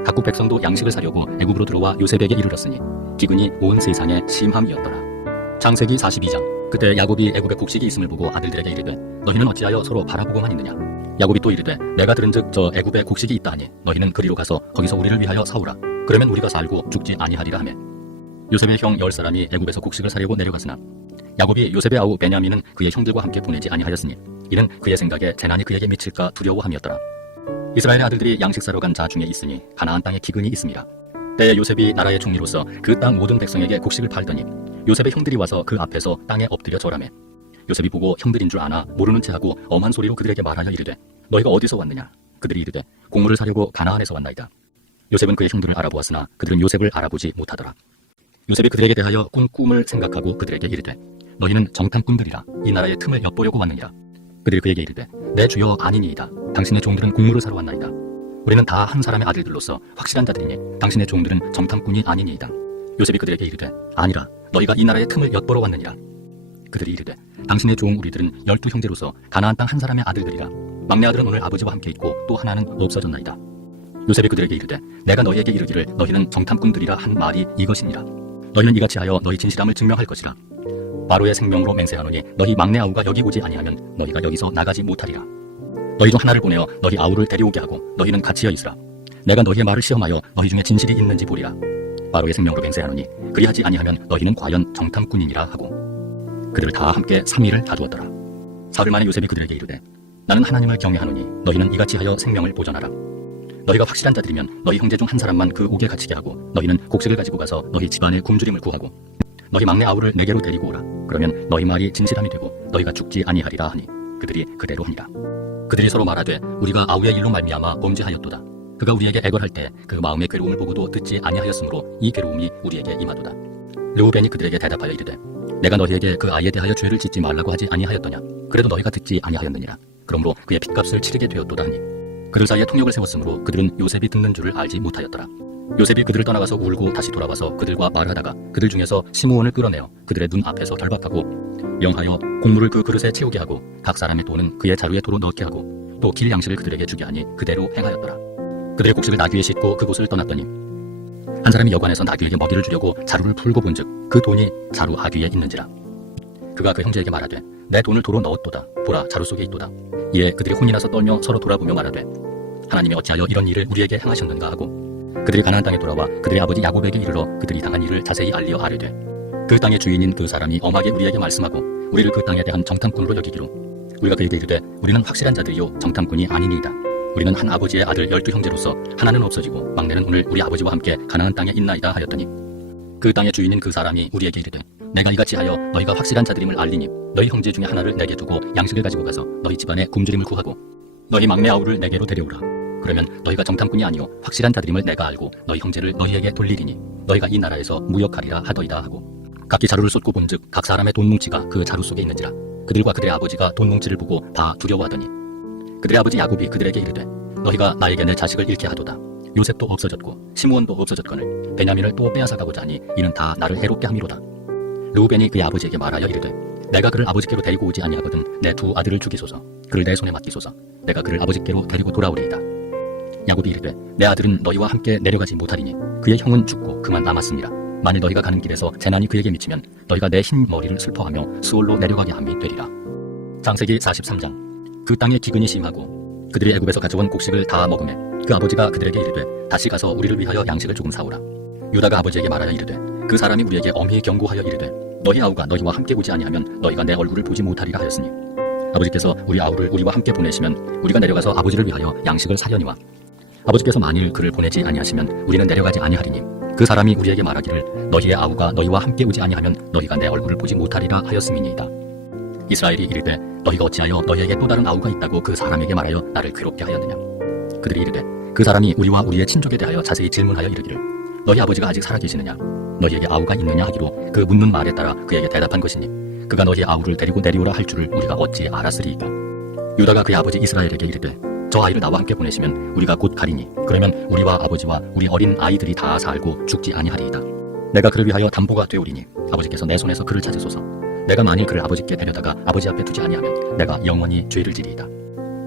각국 백성도 양식을 사려고 애굽으로 들어와 요셉에게 이르렀으니 기근이 온 세상에 심함이었더라. 창세기 42장. 그때 야곱이 애굽에 곡식이 있음을 보고 아들들에게 이르되 너희는 어찌하여 서로 바라보고만 있느냐. 야곱이 또 이르되 내가 들은즉 저 애굽에 곡식이 있다 하니 너희는 그리로 가서 거기서 우리를 위하여 사오라. 그러면 우리가 살고 죽지 아니하리라 하매 요셉의 형 10사람이 애굽에서 곡식을 사려고 내려갔으나 야곱이 요셉의 아우 베냐민은 그의 형들과 함께 보내지 아니하였으니 이는 그의 생각에 재난이 그에게 미칠까 두려워함이었더라. 이스라엘의 아들들이 양식 사러 간 자 중에 있으니 가나안 땅에 기근이 있음이라. 때에 요셉이 나라의 총리로서 그 땅 모든 백성에게 곡식을 팔더니 요셉의 형들이 와서 그 앞에서 땅에 엎드려 절하매 요셉이 보고 형들인 줄 아나 모르는 체하고 엄한 소리로 그들에게 말하여 이르되 너희가 어디서 왔느냐? 그들이 이르되 곡물을 사려고 가나안에서 왔나이다. 요셉은 그의 형들을 알아보았으나 그들은 요셉을 알아보지 못하더라. 요셉이 그들에게 대하여 꾼 꿈을 생각하고 그들에게 이르되 너희는 정탐꾼들이라 이 나라의 틈을 엿보려고 왔느니라. 그들이 그에게 이르되 내 주여 아니니이다. 당신의 종들은 곡물을 사러 왔나이다. 우리는 다 한 사람의 아들들로서 확실한 자들이니 당신의 종들은 정탐꾼이 아니니이다. 요셉이 그들에게 이르되 아니라 너희가 이 나라의 틈을 엿보러 왔느니라. 그들이 이르되 당신의 종 우리들은 12형제로서 가나안 땅 한 사람의 아들들이라. 막내 아들은 오늘 아버지와 함께 있고 또 하나는 없어졌나이다. 요셉이 그들에게 이르되 내가 너희에게 이르기를 너희는 정탐꾼들이라 한 말이 이것이니라. 너희는 이같이 하여 너희 진실함을 증명할 것이라. 바로의 생명으로 맹세하노니 너희 막내 아우가 여기 오지 아니하면 너희가 여기서 나가지 못하리라. 너희 중 하나를 보내어 너희 아우를 데려오게 하고 너희는 같이여 있으라. 내가 너희의 말을 시험하여 너희 중에 진실이 있는지 보리라. 바로의 생명으로 맹세하노니 그리하지 아니하면 너희는 과연 정탐꾼이니라 하고 그들을 다 함께 3일을 다두었더라. 사흘 만에 요셉이 그들에게 이르되 나는 하나님을 경외하노니 너희는 이같이 하여 생명을 보존하라. 너희가 확실한 자들이면 너희 형제 중 한 사람만 그 옥에 갇히게 하고 너희는 곡식을 가지고 가서 너희 집안의 굶주림을 구하고 너희 막내 아우를 내게로 데리고 오라. 그러면 너희 말이 진실함이 되고 너희가 죽지 아니하리라 하니 그들이 그대로 하니라. 그들이 서로 말하되 우리가 아우의 일로 말미암아 범죄하였도다. 그가 우리에게 애걸할 때 그 마음의 괴로움을 보고도 듣지 아니하였으므로 이 괴로움이 우리에게 임하도다. 르우벤이 그들에게 대답하여 이르되 내가 너희에게 그 아이에 대하여 죄를 짓지 말라고 하지 아니하였더냐. 그래도 너희가 듣지 아니하였느니라. 그러므로 그의 핏값을 치르게 되었도다 하니 그들 사이에 통역을 세웠으므로 그들은 요셉이 듣는 줄을 알지 못하였더라. 요셉이 그들을 떠나가서 울고 다시 돌아와서 그들과 말하다가 그들 중에서 시므온을 끌어내어 그들의 눈 앞에서 결박하고 명하여 곡물을 그 그릇에 채우게 하고 각 사람의 돈은 그의 자루에 도로 넣게 하고 또 길 양식을 그들에게 주게 하니 그대로 행하였더라. 그들의 곡식을 나귀에 싣고 그곳을 떠났더니 한 사람이 여관에서 나귀에게 먹이를 주려고 자루를 풀고 본즉 그 돈이 자루 하귀에 있는지라. 그가 그 형제에게 말하되 내 돈을 도로 넣었도다. 보라 자루 속에 있도다. 이에 그들이 혼이 나서 떨며 서로 돌아보며 말하되 하나님이 어찌하여 이런 일을 우리에게 행하셨는가 하고 그들이 가나안 땅에 돌아와 그들의 아버지 야곱에게 이르러 그들이 당한 일을 자세히 알리어 아뢰되 그 땅의 주인인 그 사람이 엄하게 우리에게 말씀하고 우리를 그 땅에 대한 정탐꾼으로 여기기로 우리가 그에게 이르되 우리는 확실한 자들이요 정탐꾼이 아니니이다. 우리는 한 아버지의 아들 12형제로서 하나는 없어지고 막내는 오늘 우리 아버지와 함께 가나안 땅에 있나이다 하였더니 그 땅의 주인인 그 사람이 우리에게 이르되 내가 이같이 하여 너희가 확실한 자들임을 알리니 너희 형제 중에 하나를 내게 두고 양식을 가지고 가서 너희 집안에 굶주림을 구하고 너희 막내 아우를 내게로 데려오라. 그러면 너희가 정탐꾼이 아니요 확실한 자들임을 내가 알고 너희 형제를 너희에게 돌리리니 너희가 이 나라에서 무역하리라 하더이다 하고 각기 자루를 쏟고 본즉 각 사람의 돈 뭉치가 그 자루 속에 있는지라. 그들과 그들의 아버지가 돈 뭉치를 보고 다 두려워하더니 그들의 아버지 야곱이 그들에게 이르되 너희가 나에게 내 자식을 잃게 하도다. 요셉도 없어졌고 시므온도 없어졌거늘 베냐민을 또 빼앗아가고자 하니 이는 다 나를 해롭게 함이로다. 르우벤이 그의 아버지에게 말하여 이르되 내가 그를 아버지께로 데리고 오지 아니하거든 내 두 아들을 죽이소서. 그를 내 손에 맡기소서. 내가 그를 아버지께로 데리고 돌아오리이다. 야곱이 이르되 내 아들은 너희와 함께 내려가지 못하리니 그의 형은 죽고 그만 남았습니다. 만일 너희가 가는 길에서 재난이 그에게 미치면 너희가 내 흰 머리를 슬퍼하며 수올로 내려가게 함이 되리라. 창세기 43장. 그 땅에 기근이 심하고 그들이 애굽에서 가져온 곡식을 다 먹으매 그 아버지가 그들에게 이르되 다시 가서 우리를 위하여 양식을 조금 사오라. 유다가 아버지에게 말하여 이르되 그 사람이 우리에게 엄히 경고하여 이르되 너희 아우가 너희와 함께 오지 아니하면 너희가 내 얼굴을 보지 못하리라 하였으니 아버지께서 우리 아우를 우리와 함께 보내시면 우리가 내려가서 아버지를 위하여 양식을 사려니와 아버지께서 만일 그를 보내지 아니하시면 우리는 내려가지 아니하리니 그 사람이 우리에게 말하기를 너희의 아우가 너희와 함께 오지 아니하면 너희가 내 얼굴을 보지 못하리라 하였음이니이다. 이스라엘이 이르되 너희가 어찌하여 너희에게 또 다른 아우가 있다고 그 사람에게 말하여 나를 괴롭게 하였느냐. 그들이 이르되 그 사람이 우리와 우리의 친족에 대하여 자세히 질문하여 이르기를 너희 아버지가 아직 살아계시느냐 너희에게 아우가 있느냐 하기로 그 묻는 말에 따라 그에게 대답한 것이니 그가 너희 아우를 데리고 내려오라 할 줄을 우리가 어찌 알았으리이까. 유다가 그의 아버지 이스라엘에게 이르되 저 아이를 나와 함께 보내시면 우리가 곧 가리니 그러면 우리와 아버지와 우리 어린 아이들이 다 살고 죽지 아니하리이다. 내가 그를 위하여 담보가 되오리니 아버지께서 내 손에서 그를 찾으소서. 내가 만일 그를 아버지께 데려다가 아버지 앞에 두지 아니하면 내가 영원히 죄를 지리이다.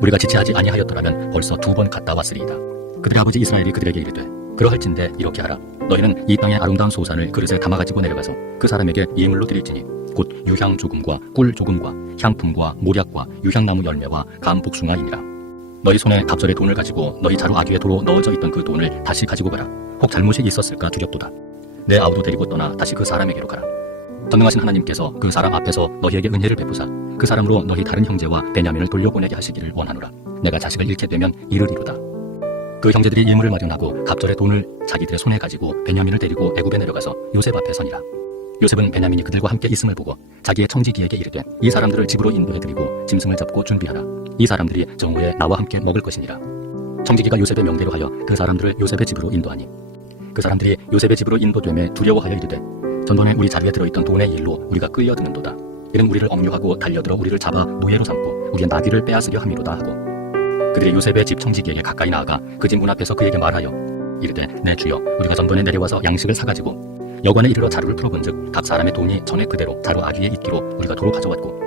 우리가 지체하지 아니하였더라면 벌써 2번 갔다 왔으리이다. 그들의 아버지 이스라엘이 그들에게 이르되 그러할진대 이렇게 하라. 너희는 이 땅의 아름다운 소산을 그릇에 담아가지고 내려가서 그 사람에게 예물로 드릴지니 곧 유향 조금과 꿀 조금과 향품과 모략과 유향나무 열매와 감 복숭아이니라. 너희 손에 갑절의 돈을 가지고 너희 자루 아귀에 도로 넣어져 있던 그 돈을 다시 가지고 가라. 혹 잘못이 있었을까 두렵도다. 내 아우도 데리고 떠나 다시 그 사람에게로 가라. 전능하신 하나님께서 그 사람 앞에서 너희에게 은혜를 베푸사 그 사람으로 너희 다른 형제와 베냐민을 돌려보내게 하시기를 원하노라. 내가 자식을 잃게 되면 이르리로다. 그 형제들이 예물을 마련하고 갑절의 돈을 자기들의 손에 가지고 베냐민을 데리고 애굽에 내려가서 요셉 앞에 서니라. 요셉은 베냐민이 그들과 함께 있음을 보고 자기의 청지기에게 이르되 이 사람들을 집으로 인도해드리고 짐승을 잡고 준비하라. 이 사람들이 정오에 나와 함께 먹을 것이니라. 청지기가 요셉의 명대로 하여 그 사람들을 요셉의 집으로 인도하니 그 사람들이 요셉의 집으로 인도되매 두려워하여 이르되 전번에 우리 자리에 들어있던 돈의 일로 우리가 끌려드는도다. 이는 우리를 억류하고 달려들어 우리를 잡아 노예로 삼고 우리의 나귀를 빼앗으려 함이로다 하고 그들이 요셉의 집 청지기에게 가까이 나아가 그 집 문 앞에서 그에게 말하여 이르되 내 주여 우리가 전번에 내려와서 양식을 사가지고 여관에 이르러 자루를 풀어본즉 각 사람의 돈이 전에 그대로 자루 아귀에 있기로 우리가 도로 가져왔고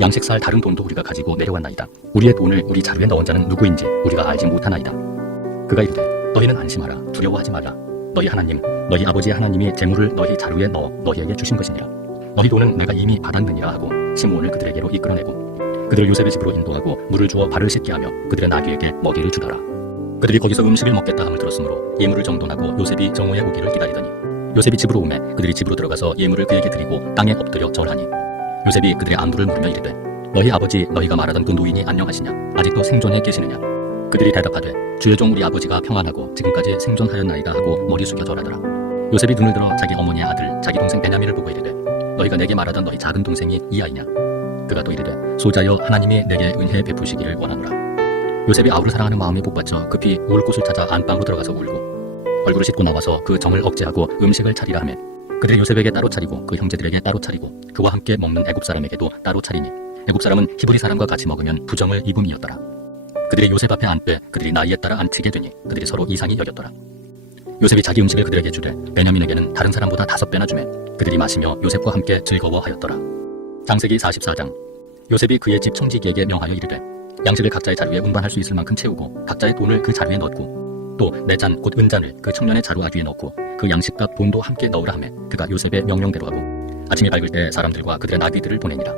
양식 살 다른 돈도 우리가 가지고 내려왔나이다. 우리의 돈을 우리 자루에 넣은 자는 누구인지 우리가 알지 못하나이다. 그가 이르되 너희는 안심하라. 두려워하지 말라. 너희 하나님 너희 아버지의 하나님이 재물을 너희 자루에 넣어 너희에게 주신 것이니라. 너희 돈은 내가 이미 받았느니라 하고 시므온을 그들에게로 이끌어내고 그들을 요셉의 집으로 인도하고 물을 주어 발을 씻게 하며 그들의 나귀에게 먹이를 주더라. 그들이 거기서 음식을 먹겠다 함을 들었으므로 예물을 정돈하고 요셉이 정오에 오기를 기다리더니 요셉이 집으로 오매 그들이 집으로 들어가서 예물을 그에게 드리고 땅에 엎드려 절하니 요셉이 그들의 안부를 물으며 이르되 너희 아버지 너희가 말하던 그 노인이 안녕하시냐? 아직도 생존해 계시느냐? 그들이 대답하되 주의 종 우리 아버지가 평안하고 지금까지 생존하였나이다 하고 머리 숙여 절하더라. 요셉이 눈을 들어 자기 어머니의 아들 자기 동생 베냐민을 보고 이르되 너희가 내게 말하던 너희 작은 동생이 이 아이냐? 그가 또 이르되 소자여 하나님이 내게 은혜 베푸시기를 원하노라. 요셉이 아우를 사랑하는 마음이 복받쳐 급히 울 곳을 찾아 안방으로 들어가서 울고 얼굴을 씻고 나와서 그 정을 억제하고 음식을 차리라 하매 그들이 요셉에게 따로 차리고 그 형제들에게 따로 차리고 그와 함께 먹는 애굽 사람에게도 따로 차리니 애굽 사람은 히브리 사람과 같이 먹으면 부정을 입음이었더라. 그들이 요셉 앞에 앉되 그들이 나이에 따라 앉히게 되니 그들이 서로 이상히 여겼더라. 요셉이 자기 음식을 그들에게 주되 베냐민에게는 다른 사람보다 5배나 주매 그들이 마시며 요셉과 함께 즐거워하였더라. 창세기 44장. 요셉이 그의 집 청지기에게 명하여 이르되 양식을 각자의 자루에 운반할 수 있을 만큼 채우고 각자의 돈을 그 자루에 넣고 또 내 잔 곧 은잔을 그 청년의 자루 아귀에 넣고 그 양식값 돈도 함께 넣으라 하매 그가 요셉의 명령대로 하고 아침이 밝을 때 사람들과 그들의 나귀들을 보내니라.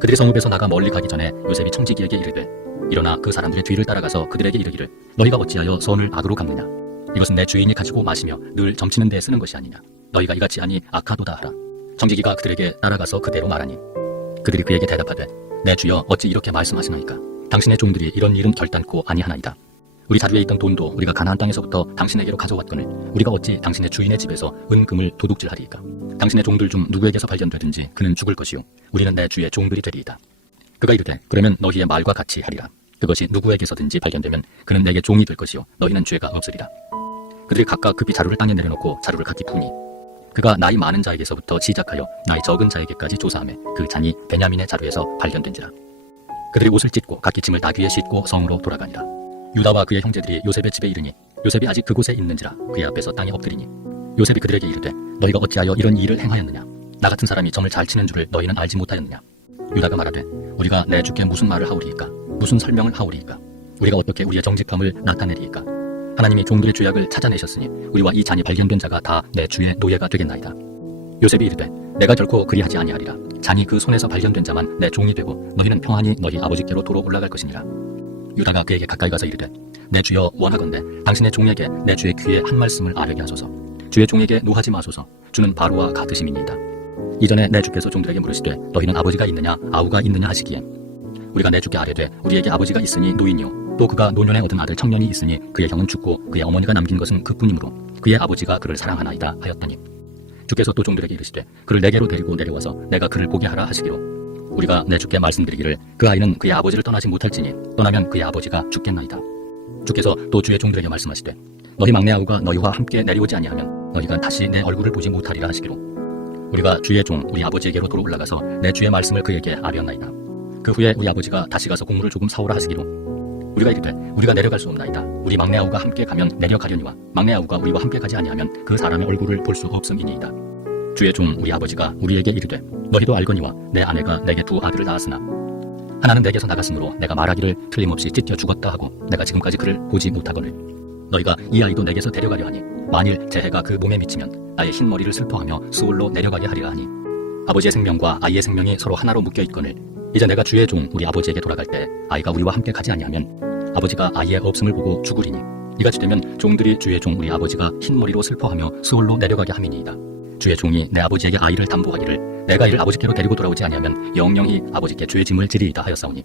그들이 성읍에서 나가 멀리 가기 전에 요셉이 청지기에게 이르되 일어나 그 사람들의 뒤를 따라가서 그들에게 이르기를 너희가 어찌하여 선을 악으로 갚느냐? 이것은 내 주인이 가지고 마시며 늘 점치는 데 쓰는 것이 아니냐? 너희가 이같이 하니 악하도다 하라. 청지기가 그들에게 따라가서 그대로 말하니 그들이 그에게 대답하되 내 주여 어찌 이렇게 말씀하시나이까? 당신의 종들이 이런 일은 결단코 아니하나이다. 우리 자루에 있던 돈도 우리가 가나안 땅에서부터 당신에게로 가져왔거늘 우리가 어찌 당신의 주인의 집에서 은금을 도둑질하리이까? 당신의 종들 중 누구에게서 발견되든지 그는 죽을 것이요 우리는 내 주의 종들이 되리이다. 그가 이르되 그러면 너희의 말과 같이 하리라. 그것이 누구에게서든지 발견되면 그는 내게 종이 될 것이요 너희는 죄가 없으리라. 그들이 각각 급히 자루를 땅에 내려놓고 자루를 각기 푸니 그가 나이 많은 자에게서부터 시작하여 나이 적은 자에게까지 조사하며 그 잔이 베냐민의 자루에서 발견된지라. 그들이 옷을 찢고 각기 짐을 나귀에 싣고 성으로 돌아가니라. 유다와 그의 형제들이 요셉의 집에 이르니 요셉이 아직 그곳에 있는지라 그의 앞에서 땅에 엎드리니 요셉이 그들에게 이르되 너희가 어찌하여 이런 일을 행하였느냐? 나 같은 사람이 점을 잘 치는 줄을 너희는 알지 못하였느냐? 유다가 말하되 우리가 내 주께 무슨 말을 하오리이까? 무슨 설명을 하오리이까? 우리가 어떻게 우리의 정직함을 나타내리이까? 하나님이 종들의 죄악을 찾아내셨으니 우리와 이 잔이 발견된 자가 다 내 주의 노예가 되겠나이다. 요셉이 이르되 내가 결코 그리하지 아니하리라. 잔이 그 손에서 발견된 자만 내 종이 되고 너희는 평안히 너희 아버지께로 도로 올라갈 것이니라. 유다가 그에게 가까이 가서 이르되 내 주여 원하건대 당신의 종에게 내 주의 귀에 한 말씀을 아뢰게 하소서. 주의 종에게 노하지 마소서. 주는 바로와 같으심이니이다. 이전에 내 주께서 종들에게 물으시되 너희는 아버지가 있느냐 아우가 있느냐 하시기에 우리가 내 주께 아뢰되 우리에게 아버지가 있으니 노인이요 또 그가 노년에 얻은 아들 청년이 있으니 그의 형은 죽고 그의 어머니가 남긴 것은 그뿐이므로 그의 아버지가 그를 사랑하나이다 하였더니 주께서 또 종들에게 이르시되 그를 내게로 데리고 내려와서 내가 그를 보게 하라 하시기로 우리가 내 주께 말씀드리기를 그 아이는 그의 아버지를 떠나지 못할지니 떠나면 그의 아버지가 죽겠나이다. 주께서 또 주의 종들에게 말씀하시되 너희 막내 아우가 너희와 함께 내려오지 아니하면 너희가 다시 내 얼굴을 보지 못하리라 하시기로 우리가 주의 종 우리 아버지에게로 도로 올라가서 내 주의 말씀을 그에게 아뢰었나이다. 그 후에 우리 아버지가 다시 가서 곡물을 조금 사오라 하시기로 우리가 이르되 우리가 내려갈 수 없나이다. 우리 막내 아우가 함께 가면 내려가려니와 막내 아우가 우리와 함께 가지 아니하면 그 사람의 얼굴을 볼 수 없음이니이다. 주의 종 우리 아버지가 우리에게 이르되 너희도 알거니와 내 아내가 내게 두 아들을 낳았으나 하나는 내게서 나갔으므로 내가 말하기를 틀림없이 찢겨 죽었다 하고 내가 지금까지 그를 보지 못하거늘 너희가 이 아이도 내게서 데려가려 하니 만일 제 해가 그 몸에 미치면 나의 흰 머리를 슬퍼하며 수월로 내려가게 하리라 하니 아버지의 생명과 아이의 생명이 서로 하나로 묶여 있거늘 이제 내가 주의 종 우리 아버지에게 돌아갈 때 아이가 우리와 함께 가지 아니하면 아버지가 아이의 없음을 보고 죽으리니 이같이 되면 종들이 주의 종 우리 아버지가 흰 머리로 슬퍼하며 수월로 내려가게 함이니이다. 주의 종이 내 아버지에게 아이를 담보하기를 내가 이를 아버지께로 데리고 돌아오지 아니하면 영영히 아버지께 죄 짐을 지리이다 하였사오니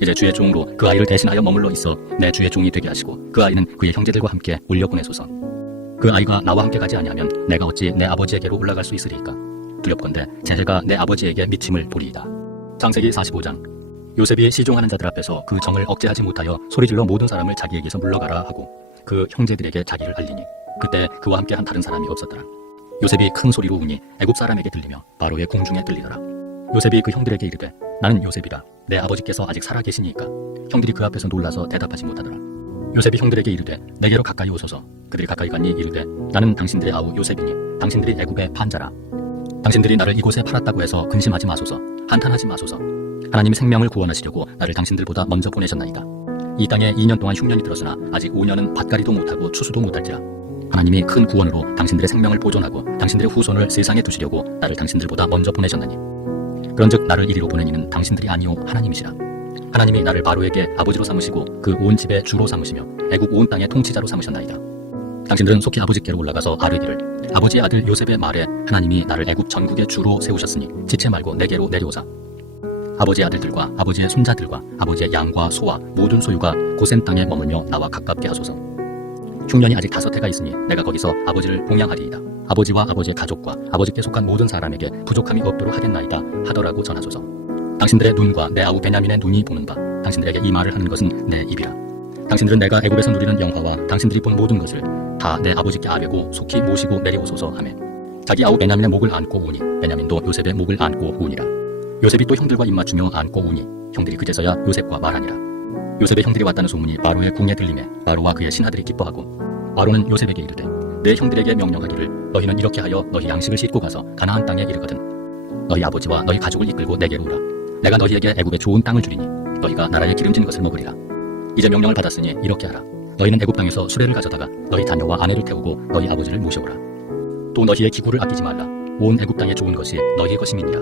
이제 주의 종으로 그 아이를 대신하여 머물러 있어 내 주의 종이 되게 하시고 그 아이는 그의 형제들과 함께 올려보내소서. 그 아이가 나와 함께 가지 아니하면 내가 어찌 내 아버지에게로 올라갈 수 있으리이까? 두렵건대 제 해가 내 아버지에게 미침을 보리이다. 창세기 45장. 요셉이 시종하는 자들 앞에서 그 정을 억제하지 못하여 소리질러 모든 사람을 자기에게서 물러가라 하고 그 형제들에게 자기를 알리니 그때 그와 함께 한 다른 사람이 없었더라. 요셉이 큰 소리로 우니 애굽 사람에게 들리며 바로의 궁중에 들리더라. 요셉이 그 형들에게 이르되 나는 요셉이라 내 아버지께서 아직 살아 계시니까. 형들이 그 앞에서 놀라서 대답하지 못하더라. 요셉이 형들에게 이르되 내게로 가까이 오소서. 그들이 가까이 가니 이르되 나는 당신들의 아우 요셉이니 당신들이 애굽의 판자라. 당신들이 나를 이곳에 팔았다고 해서 근심하지 마소서. 한탄하지 마소서. 하나님이 생명을 구원하시려고 나를 당신들보다 먼저 보내셨나이다. 이 땅에 2년 동안 흉년이 들었으나 아직 5년은 밭갈이도 못하고 추수도 못할지라. 하나님이 큰 구원으로 당신들의 생명을 보존하고 당신들의 후손을 세상에 두시려고 나를 당신들보다 먼저 보내셨나니 그런즉 나를 이리로 보내니는 당신들이 아니오 하나님이시라. 하나님이 나를 바로에게 아버지로 삼으시고 그 온 집의 주로 삼으시며 애굽 온 땅의 통치자로 삼으셨나이다. 당신들은 속히 아버지께로 올라가서 아뢰기를 아버지의 아들 요셉의 말에 하나님이 나를 애굽 전국의 주로 세우셨으니 지체 말고 내게로 내려오사. 아버지의 아들들과 아버지의 손자들과 아버지의 양과 소와 모든 소유가 고센 땅에 머물며 나와 가깝게 하소서. 흉년이 아직 5해가 있으니 내가 거기서 아버지를 봉양하리이다. 아버지와 아버지의 가족과 아버지께 속한 모든 사람에게 부족함이 없도록 하겠나이다 하더라고 전하소서. 당신들의 눈과 내 아우 베냐민의 눈이 보는 바 당신들에게 이 말을 하는 것은 내 입이라. 당신들은 내가 애굽에서 누리는 영화와 당신들이 본 모든 것을 다 내 아버지께 아뢰고 속히 모시고 내려오소서 하매 자기 아우 베냐민의 목을 안고 오니 베냐민도 요셉의 목을 안고 오니라. 요셉이 또 형들과 입맞추며 안고 오니 형들이 그제서야 요셉과 말하니라. 요셉의 형들이 왔다는 소문이 바로의 궁에 들리매 바로와 그의 신하들이 기뻐하고 바로는 요셉에게 이르되 내 형들에게 명령하기를 너희는 이렇게 하여 너희 양식을 싣고 가서 가나안 땅에 이르거든 너희 아버지와 너희 가족을 이끌고 내게로 오라. 내가 너희에게 애굽의 좋은 땅을 주리니 너희가 나라의 기름진 것을 먹으리라. 이제 명령을 받았으니 이렇게 하라. 너희는 애굽 땅에서 수레를 가져다가 너희 자녀와 아내를 태우고 너희 아버지를 모셔오라. 또 너희의 기구를 아끼지 말라. 온 애굽 땅의 좋은 것이 너희의 것임이니라.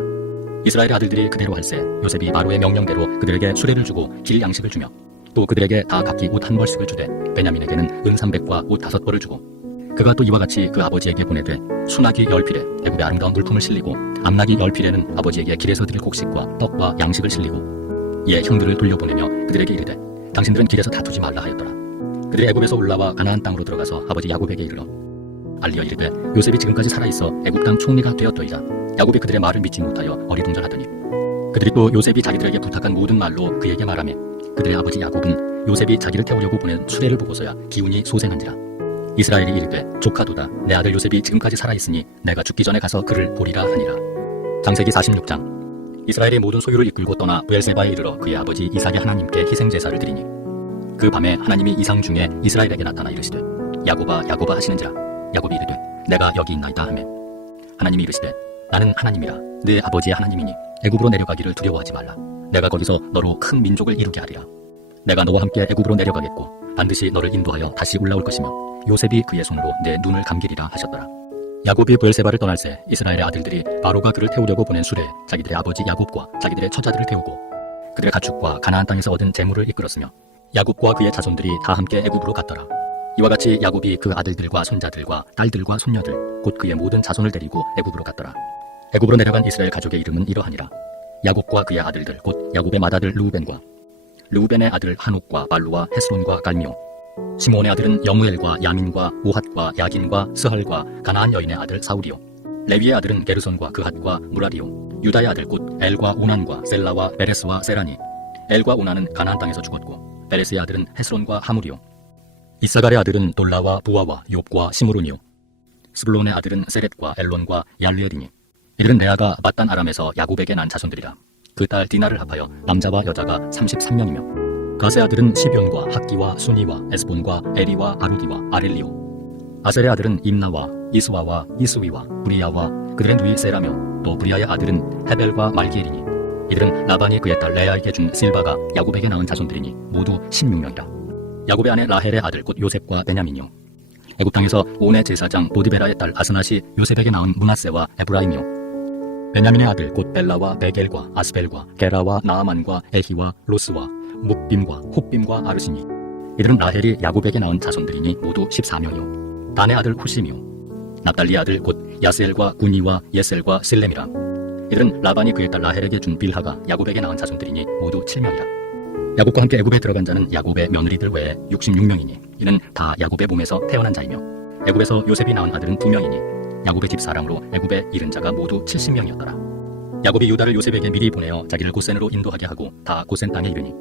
이스라엘의 아들들이 그대로 할세 요셉이 바로의 명령대로 그들에게 수레를 주고 길 양식을 주며 또 그들에게 다 각기 옷 한 벌씩을 주되 베냐민에게는 은 300과 옷 5벌을 주고 그가 또 이와 같이 그 아버지에게 보내되 수나기 10필에 애굽의 아름다운 물품을 실리고 암나기 10필에는 아버지에게 길에서 드릴 곡식과 떡과 양식을 실리고 이에 형들을 돌려보내며 그들에게 이르되 당신들은 길에서 다투지 말라 하였더라. 그들이 애굽에서 올라와 가나안 땅으로 들어가서 아버지 야곱에게 이르러 알리어 이르되 요셉이 지금까지 살아있어 애굽 땅 총리가 되었더이다. 야곱이 그들의 말을 믿지 못하여 어리둥절하더니 그들이 또 요셉이 자기들에게 부탁한 모든 말로 그에게 말하며 그들의 아버지 야곱은 요셉이 자기를 태우려고 보낸 수레를 보고서야 기운이 소생한지라. 이스라엘이 이르되 조카도다 내 아들 요셉이 지금까지 살아있으니 내가 죽기 전에 가서 그를 보리라 하니라. 창세기 46장. 이스라엘이 모든 소유를 이끌고 떠나 브엘세바에 이르러 그의 아버지 이삭의 하나님께 희생제사를 드리니 그 밤에 하나님이 이상 중에 이스라엘에게 나타나 이르시되 야곱아 야곱아 하시는지라. 야곱이 이르되 내가 여기 있나이다 하매 하나님이 이르시되 나는 하나님이라 네 아버지의 하나님이니 애굽으로 내려가기를 두려워하지 말라. 내가 거기서 너로 큰 민족을 이루게 하리라. 내가 너와 함께 애굽으로 내려가겠고 반드시 너를 인도하여 다시 올라올 것이며 요셉이 그의 손으로 내 눈을 감기리라 하셨더라. 야곱이 브엘세바를 떠날새 이스라엘의 아들들이 바로가 그를 태우려고 보낸 수레에 자기들의 아버지 야곱과 자기들의 처자들을 태우고 그들의 가축과 가나안 땅에서 얻은 재물을 이끌었으며 야곱과 그의 자손들이 다 함께 애굽으로 갔더라. 이와 같이 야곱이 그 아들들과 손자들과 딸들과 손녀들 곧 그의 모든 자손을 데리고 애굽으로 갔더라. 애굽으로 내려간 이스라엘 가족의 이름은 이러하니라. 야곱과 그의 아들들 곧 야곱의 맏아들 르우벤과 르우벤의 아들 한옥과 발루와 헤스론과 갈미오 시므온의 아들은 여무엘과 야민과 오핫과 야긴과 스할과 가나안 여인의 아들 사울이요 레위의 아들은 게르손과 그핫과 무라리요 유다의 아들 곧 엘과 오난과 셀라와 베레스와 세라니 엘과 오난은 가나안 땅에서 죽었고 베레스의 아들은 헤스론과 하물이요 이사갈의 아들은 돌라와 부아와 욥과 시므론이요 스불론의 아들은 세렛과 엘론과 얄리엘이니 이들은 레아가 맏단 아람에서 야곱에게 난 자손들이라. 그 딸 디나를 합하여 남자와 여자가 33명이며 가세 아들은 시변과 학기와 수니와 에스본과 에리와 아루디와 아렐리오 아셀의 아들은 임나와 이스와와 이스위와 브리야와 그들의 누이 세라며 또 브리야의 아들은 헤벨과 말기엘이니 이들은 라반이 그의 딸 레아에게 준 실바가 야곱에게 낳은 자손들이니 모두 16명이라. 야곱의 아내 라헬의 아들 곧 요셉과 베냐민이요 애굽 땅에서 온의 제사장 보디베라의 딸 아스낫이 요셉에게 낳은 므낫세와 에브라임이요 베냐민의 아들 곧 벨라와 베겔과 아스벨과 게라와 나아만과 에히와 로스와 묵빔과 홉빔과 아르시니 이들은 라헬이 야곱에게 낳은 자손들이니 모두 14명이요 단의 아들 후심이요 납달리의 아들 곧 야스엘과 구니와 예셀과 실렘이라. 이들은 라반이 그의 딸 라헬에게 준 빌하가 야곱에게 낳은 자손들이니 모두 7명이라. 야곱과 함께 애굽에 들어간 자는 야곱의 며느리들 외에 66명이니 이는 다 야곱의 몸에서 태어난 자이며 애굽에서 요셉이 낳은 아들은 2명이니 야곱의 집 사람으로 애굽에 이른 자가 모두 70명이었더라. 야곱이 유다를 요셉에게 미리 보내어 자기를 고센으로 인도하게 하고 다 고센 땅에 이르니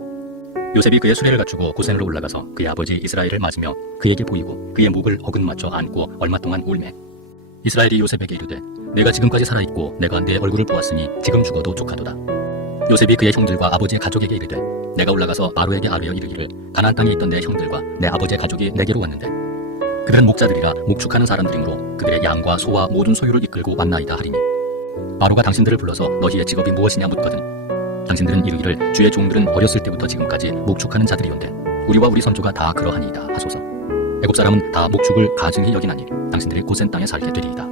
요셉이 그의 수레를 갖추고 고센으로 올라가서 그의 아버지 이스라엘을 맞으며 그에게 보이고 그의 목을 어긋 맞춰 안고 얼마 동안 울매 이스라엘이 요셉에게 이르되 내가 지금까지 살아있고 내가 네 얼굴을 보았으니 지금 죽어도 족하도다. 요셉이 그의 형들과 아버지의 가족에게 이르되 내가 올라가서 바로에게 아뢰어 이르기를 가나안 땅에 있던 내 형들과 내 아버지의 가족이 내게로 왔는데 그들은 목자들이라 목축하는 사람들이므로 그들의 양과 소와 모든 소유를 이끌고 왔나이다 하리니 바로가 당신들을 불러서 너희의 직업이 무엇이냐 묻거든 당신들은 이르기를 주의 종들은 어렸을 때부터 지금까지 목축하는 자들이온데 우리와 우리 선조가 다 그러하니이다 하소서. 애굽 사람은 다 목축을 가증히 여기나니 당신들이 고센 땅에 살게 되리이다.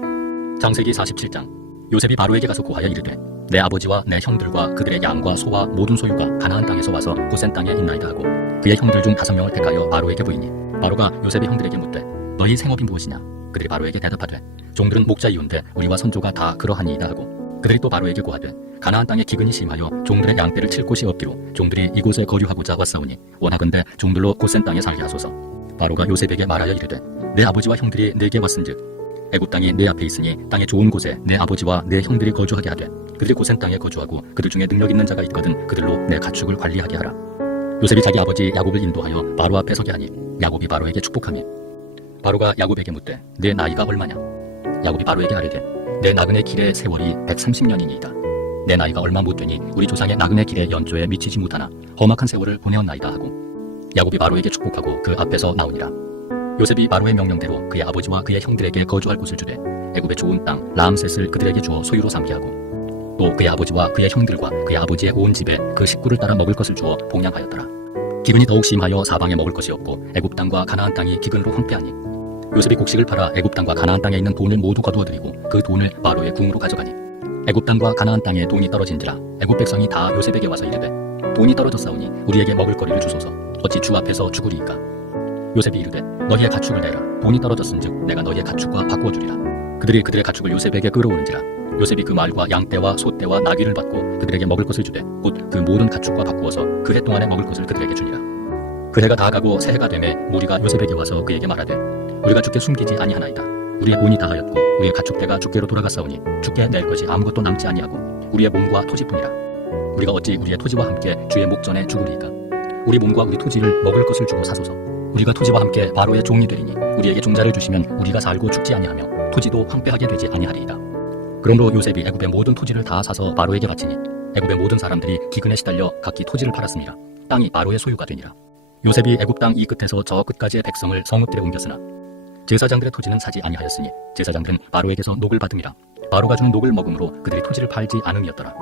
창세기 47장 요셉이 바로에게 가서 고하여 이르되 내 아버지와 내 형들과 그들의 양과 소와 모든 소유가 가나안 땅에서 와서 고센 땅에 있나이다 하고 그의 형들 중 5명을 택하여 바로에게 보이니 바로가 요셉의 형들에게 묻되 너희 생업이 무엇이냐 그들이 바로에게 대답하되 종들은 목자이온데 우리와 선조가 다 그러하니이다 하고 그들이 또 바로에게 고하되 가나안 땅에 기근이 심하여 종들의 양떼를 칠 곳이 없기로 종들이 이곳에 거류하고자 왔사오니 원하건대 종들로 고센 땅에 살게 하소서. 바로가 요셉에게 말하여 이르되 내 아버지와 형들이 내게 왔은즉 애굽 땅이 내 앞에 있으니 땅의 좋은 곳에 내 아버지와 내 형들이 거주하게 하되 그들이 고센 땅에 거주하고 그들 중에 능력 있는 자가 있거든 그들로 내 가축을 관리하게 하라. 요셉이 자기 아버지 야곱을 인도하여 바로 앞에 서게 하니 야곱이 바로에게 축복하며 바로가 야곱에게 묻되 내 나이가 얼마냐. 야곱이 바로에게 아뢰되 내 나그네 길의 세월이 130년이니이다. 내 나이가 얼마 못 되니 우리 조상의 나그네 길의 연조에 미치지 못하나 험악한 세월을 보내었나이다 하고 야곱이 바로에게 축복하고 그 앞에서 나오니라. 요셉이 바로의 명령대로 그의 아버지와 그의 형들에게 거주할 곳을 주되 애굽의 좋은 땅 라암셋을 그들에게 주어 소유로 삼게 하고 또 그의 아버지와 그의 형들과 그의 아버지의 온 집에 그 식구를 따라 먹을 것을 주어 봉양하였더라. 기근이 더욱 심하여 사방에 먹을 것이 없고 애굽 땅과 가나안 땅이 기근으로 황폐하니 요셉이 곡식을 팔아 애굽 땅과 가나안 땅에 있는 돈을 모두 거두어들이고 그 돈을 바로의 궁으로 가져가니 애굽 땅과 가나안 땅에 돈이 떨어진지라 애굽 백성이 다 요셉에게 와서 이르되 돈이 떨어졌사오니 우리에게 먹을 거리를 주소서. 어찌 주 앞에서 죽으리이까. 요셉이 이르되 너희의 가축을 내라. 돈이 떨어졌은즉 내가 너희의 가축과 바꾸어 주리라. 그들이 그들의 가축을 요셉에게 끌어오는지라 요셉이 그 말과 양떼와 소떼와 나귀를 받고 그들에게 먹을 것을 주되 곧 그 모든 가축과 바꾸어서 그 해 동안에 먹을 것을 그들에게 주니라. 그 해가 다 가고 새해가 되매 무리가 요셉에게 와서 그에게 말하되 우리가 주께 숨기지 아니하나이다. 우리의 운이 다하였고 우리의 가축대가 주께로 돌아갔사오니 주께 낼 것이 아무것도 남지 아니하고 우리의 몸과 토지뿐이라. 우리가 어찌 우리의 토지와 함께 주의 목전에 죽으리이까. 우리 몸과 우리 토지를 먹을 것을 주고 사소서. 우리가 토지와 함께 바로의 종이 되리니 우리에게 종자를 주시면 우리가 살고 죽지 아니하며 토지도 황폐하게 되지 아니하리이다. 그러므로 요셉이 애굽의 모든 토지를 다 사서 바로에게 바치니 애굽의 모든 사람들이 기근에 시달려 각기 토지를 팔았습니다. 땅이 바로의 소유가 되니라. 요셉이 애굽 땅 이 끝에서 저 끝까지의 백성을 성읍들에 옮겼으나 제사장들의 토지는 사지 아니하였으니 제사장들은 바로에게서 녹을 받음이라. 바로가 주는 녹을 먹음으로 그들이 토지를 팔지 않음이었더라.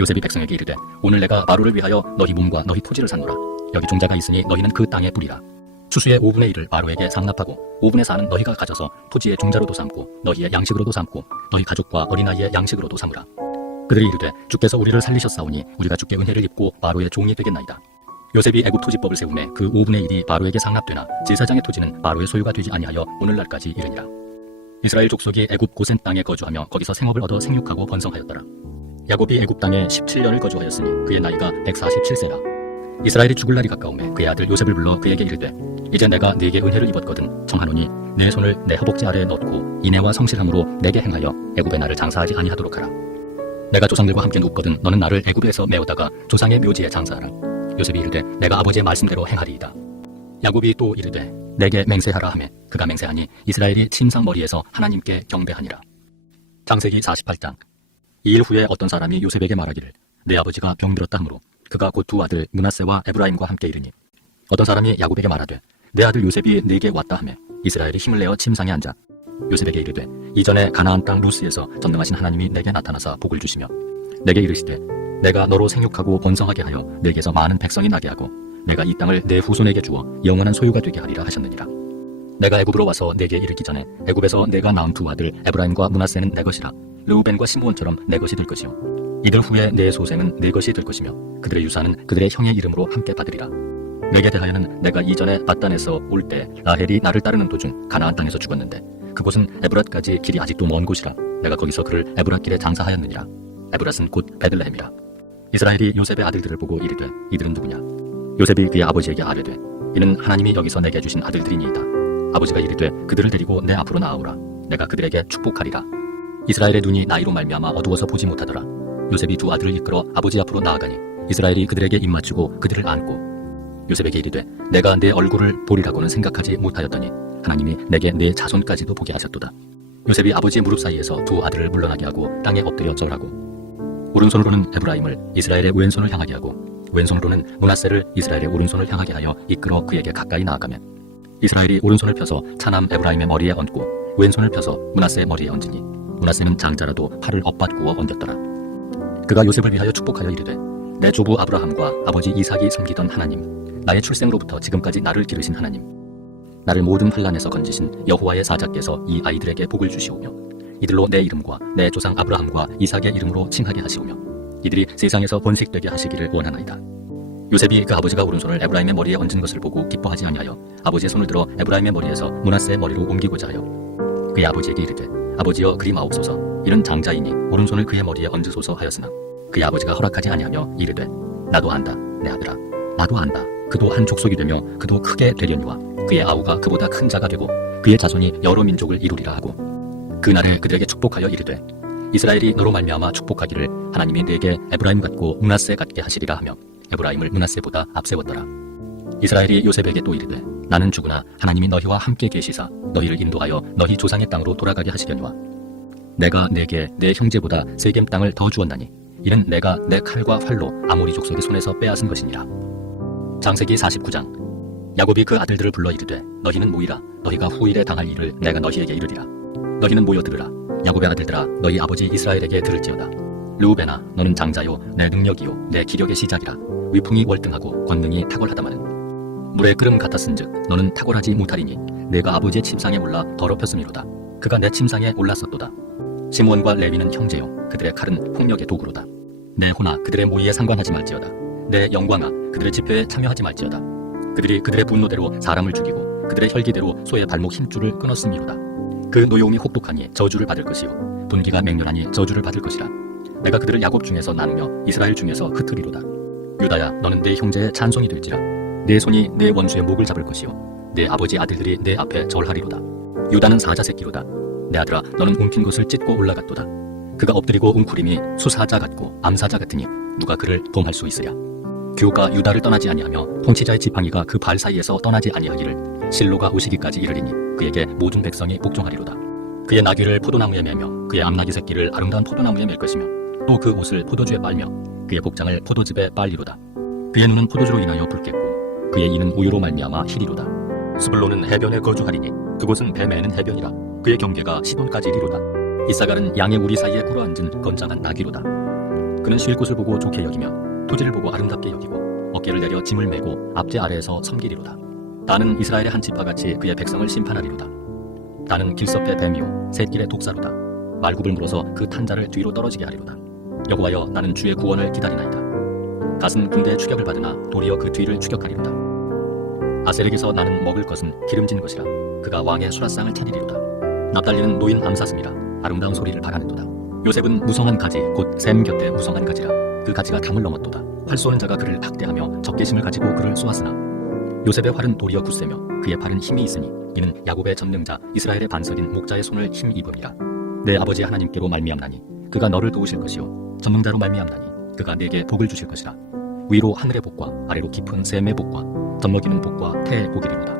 요셉이 백성에게 이르되 오늘 내가 바로를 위하여 너희 몸과 너희 토지를 샀노라. 여기 종자가 있으니 너희는 그 땅에 뿌리라. 추수의 5분의 1을 바로에게 상납하고 5분의 4는 너희가 가져서 토지의 종자로도 삼고 너희의 양식으로도 삼고 너희 가족과 어린아이의 양식으로도 삼으라. 그들이 이르되 주께서 우리를 살리셨사오니 우리가 주께 은혜를 입고 바로의 종이 되겠나이다. 요셉이 애굽 토지법을 세우매 그 5분의 1이 바로에게 상납되나 제사장의 토지는 바로의 소유가 되지 아니하여 오늘날까지 이르니라. 이스라엘 족속이 애굽 고센 땅에 거주하며 거기서 생업을 얻어 생육하고 번성하였더라. 야곱이 애굽 땅에 17년을 거주하였으니 그의 나이가 147세라. 이스라엘이 죽을 날이 가까우매 그의 아들 요셉을 불러 그에게 이르되 이제 내가 네게 은혜를 입었거든 청하노니 내 손을 내 허벅지 아래에 넣고 인애와 성실함으로 내게 행하여 애굽에 나를 장사하지 아니하도록 하라. 내가 조상들과 함께 눕거든 너는 나를 애굽에서 메우다가 조상의 묘지에 장사하라. 요셉이 이르되 내가 아버지의 말씀대로 행하리이다. 야곱이 또 이르되 내게 맹세하라 하매 그가 맹세하니 이스라엘이 침상 머리에서 하나님께 경배하니라. 창세기 48장. 이 일 후에 어떤 사람이 요셉에게 말하기를 내 아버지가 병들었다 하므로 그가 곧 두 아들 므낫세와 에브라임과 함께 이르니 어떤 사람이 야곱에게 말하되 내 아들 요셉이 네게 왔다 하매 이스라엘이 힘을 내어 침상에 앉아 요셉에게 이르되 이전에 가나안 땅 루스에서 전능하신 하나님이 내게 나타나사 복을 주시며 내게 이르시되 내가 너로 생육하고 번성하게 하여 내게서 많은 백성이 나게 하고 내가 이 땅을 내 후손에게 주어 영원한 소유가 되게 하리라 하셨느니라. 내가 애굽으로 와서 내게 이르기 전에 애굽에서 내가 낳은 두 아들 에브라임과 므낫세는 내 것이라. 르우벤과 시므온처럼 내 것이 될 것이요 이들 후에 내 소생은 내 것이 될 것이며 그들의 유산은 그들의 형의 이름으로 함께 받으리라. 내게 대하여는 내가 이전에 밧단에서 올 때 라헬이 나를 따르는 도중 가나안 땅에서 죽었는데 그곳은 에브랏까지 길이 아직도 먼 곳이라 내가 거기서 그를 에브랏 길에 장사하였느니라. 에브랏은 곧 베들레헴이라. 이스라엘이 요셉의 아들들을 보고 이르되 이들은 누구냐. 요셉이 그의 아버지에게 아뢰되 이는 하나님이 여기서 내게 주신 아들들이니이다. 아버지가 이르되 그들을 데리고 내 앞으로 나아오라. 내가 그들에게 축복하리라. 이스라엘의 눈이 나이로 말미암아 어두워서 보지 못하더라. 요셉이 두 아들을 이끌어 아버지 앞으로 나아가니 이스라엘이 그들에게 입맞추고 그들을 안고 요셉에게 이르되 내가 내 얼굴을 보리라고는 생각하지 못하였더니 하나님이 내게 내 자손까지도 보게 하셨도다. 요셉이 아버지의 무릎 사이에서 두 아들을 물러나게 하고 땅에 엎드려 절하고 오른손으로는 에브라임을 이스라엘의 왼손을 향하게 하고 왼손으로는 므낫세를 이스라엘의 오른손을 향하게 하여 이끌어 그에게 가까이 나아가면 이스라엘이 오른손을 펴서 차남 에브라임의 머리에 얹고 왼손을 펴서 므낫세의 머리에 얹으니 므낫세는 장자라도 팔을 엇받구어 얹었더라. 그가 요셉을 위하여 축복하여 이르되 내 조부 아브라함과 아버지 이삭이 섬기던 하나님, 나의 출생으로부터 지금까지 나를 기르신 하나님, 나를 모든 환난에서 건지신 여호와의 사자께서 이 아이들에게 복을 주시오며 이들로 내 이름과 내 조상 아브라함과 이삭의 이름으로 칭하게 하시오며 이들이 세상에서 번식되게 하시기를 원하나이다. 요셉이 그 아버지가 오른손을 에브라임의 머리에 얹은 것을 보고 기뻐하지 아니하여 아버지의 손을 들어 에브라임의 머리에서 므낫세의 머리로 옮기고자 하여 그의 아버지에게 이르되 아버지여 그리 마옵소서 이는 장자이니 오른손을 그의 머리에 얹으소서 하였으나 그의 아버지가 허락하지 아니하며 이르되 나도 안다 내 아들아 나도 안다 그도 한 족속이 되며 그도 크게 되려니와 그의 아우가 그보다 큰 자가 되고 그의 자손이 여러 민족을 이루리라 하고 그날에 그들에게 축복하여 이르되 이스라엘이 너로 말미암아 축복하기를 하나님이 네게 에브라임 같고 므낫세 같게 하시리라 하며 에브라임을 므낫세보다 앞세웠더라. 이스라엘이 요셉에게 또 이르되 나는 죽으나 하나님이 너희와 함께 계시사 너희를 인도하여 너희 조상의 땅으로 돌아가게 하시려니와 내가 네게 내 형제보다 세겜 땅을 더 주었나니 이는 내가 내 칼과 활로 아모리 족속의 손에서 빼앗은 것이니라. 창세기 49장. 야곱이 그 아들들을 불러 이르되 너희는 모이라 너희가 후일에 당할 일을 내가 너희에게 이르리라. 너희는 모여 들으라. 야곱의 아들들아 너희 아버지 이스라엘에게 들을지어다. 르우벤아 너는 장자요 내 능력이요 내 기력의 시작이라. 위풍이 월등하고 권능이 탁월하다마는 물의 끓음 같았은즉 너는 탁월하지 못하리니 내가 아버지의 침상에 올라 더럽혔음이로다. 그가 내 침상에 올랐었도다. 시므온과 레위는 형제요 그들의 칼은 폭력의 도구로다. 내 호나 그들의 모의에 상관하지 말지어다. 내 영광아 그들의 집회에 참여하지 말지어다. 그들이 그들의 분노대로 사람을 죽이고 그들의 혈기대로 소의 발목 힘줄을 끊었음이로다. 그 노여움이 혹독하니 저주를 받을 것이요 분기가 맹렬하니 저주를 받을 것이라. 내가 그들을 야곱 중에서 나누며 이스라엘 중에서 흩으리로다. 유다야 너는 내 형제의 찬송이 될지라. 내 손이 내 원수의 목을 잡을 것이요 내 아버지 아들들이 내 앞에 절하리로다. 유다는 사자 새끼로다. 내 아들아 너는 움킨 것을 찢고 올라갔도다. 그가 엎드리고 웅크림이 수사자 같고 암사자 같으니 누가 그를 범할 수 있으랴. 규가 유다를 떠나지 아니하며 통치자의 지팡이가 그 발 사이에서 떠나지 아니하기를 실로가 오시기까지 이르리니 그에게 모든 백성이 복종하리로다. 그의 나귀를 포도나무에 매며 그의 암나귀 새끼를 아름다운 포도나무에 맬 것이며 또 그 옷을 포도주에 빨며 그의 복장을 포도즙에 빨리로다. 그의 눈은 포도주로 인하여 붉겠고 그의 이는 우유로 말미암아 희리로다. 스불론은 해변에 거주하리니 그곳은 배 매는 해변이라. 그의 경계가 시돈까지 이리로다. 이사갈은 양의 우리 사이에 꿇어앉은 건장한 나귀로다. 그는 쉴 곳을 보고 좋게 여기며 토지를 보고 아름답게 여기고 어깨를 내려 짐을 메고 앞제 아래에서 섬기리로다. 나는 이스라엘의 한 지파같이 그의 백성을 심판하리로다. 나는 길섭의 뱀이요 샛길의 독사로다. 말굽을 물어서 그 탄자를 뒤로 떨어지게 하리로다. 여호와여 나는 주의 구원을 기다리나이다. 갓은 군대의 추격을 받으나 도리어 그 뒤를 추격하리로다. 아셀에게서 나는 먹을 것은 기름진 것이라. 그가 왕의 수라상을 차리리로다. 납달리는 노인 암사슴이라. 아름다운 소리를 바라는도다. 요셉은 무성한 가지 곧 샘 곁에 무성한 가지라. 그 가지가 담을 넘었도다. 활 쏘는 자가 그를 학대하며 적개심을 가지고 그를 쏘았으나 요셉의 활은 도리어 굳세며 그의 팔은 힘이 있으니 이는 야곱의 전능자 이스라엘의 반석인 목자의 손을 힘입음이라. 내 아버지 하나님께로 말미암나니 그가 너를 도우실 것이요 전능자로 말미암나니 그가 내게 복을 주실 것이라. 위로 하늘의 복과 아래로 깊은 샘의 복과 젖먹이는 복과 태의 복이리로다.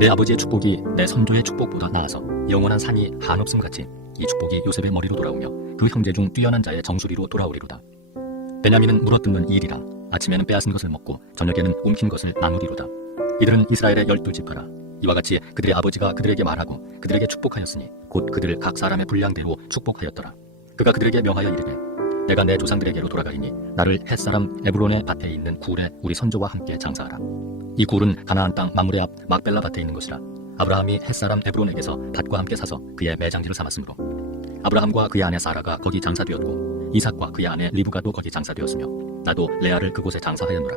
내 아버지의 축복이 내 선조의 축복보다 나아서 영원한 산이 한없음같이 이 축복이 요셉의 머리로 돌아오며 그 형제 중 뛰어난 자의 정수리로 돌아오리로다. 베냐민은 물어뜯는 일이라. 아침에는 빼앗은 것을 먹고 저녁에는 움킨 것을 나누리로다. 이들은 이스라엘의 12지파라. 이와 같이 그들의 아버지가 그들에게 말하고 그들에게 축복하였으니 곧 그들 각 사람의 분량대로 축복하였더라. 그가 그들에게 명하여 이르되 내가 내 조상들에게로 돌아가리니 나를 햇사람 에브론의 밭에 있는 굴에 우리 선조와 함께 장사하라. 이 굴은 가나안 땅 마므레 앞 막벨라 밭에 있는 것이라. 아브라함이 햇사람 에브론에게서 밭과 함께 사서 그의 매장지를 삼았으므로 아브라함과 그의 아내 사라가 거기 장사되었고 이삭과 그의 아내 리브가도 거기 장사되었으며 나도 레아를 그곳에 장사하였노라.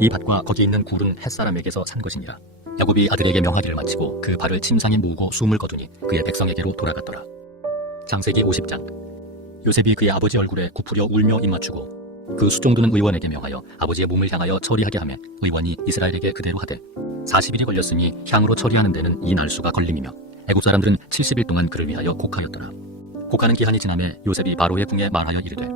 이 밭과 거기 있는 굴은 햇사람에게서 산 것이니라. 야곱이 아들에게 명하기를 마치고 그 발을 침상에 모으고 숨을 거두니 그의 백성에게로 돌아갔더라. 창세기 50장. 요셉이 그의 아버지 얼굴에 굽으려 울며 입맞추고 그 수종드는 의원에게 명하여 아버지의 몸을 향하여 처리하게 하며 의원이 이스라엘에게 그대로 하되 40일이 걸렸으니 향으로 처리하는 데는 이 날수가 걸림이며 애굽 사람들은 70일 동안 그를 위하여 곡하였더라. 곡하는 기한이 지남에 요셉이 바로의 궁에 말하여 이르되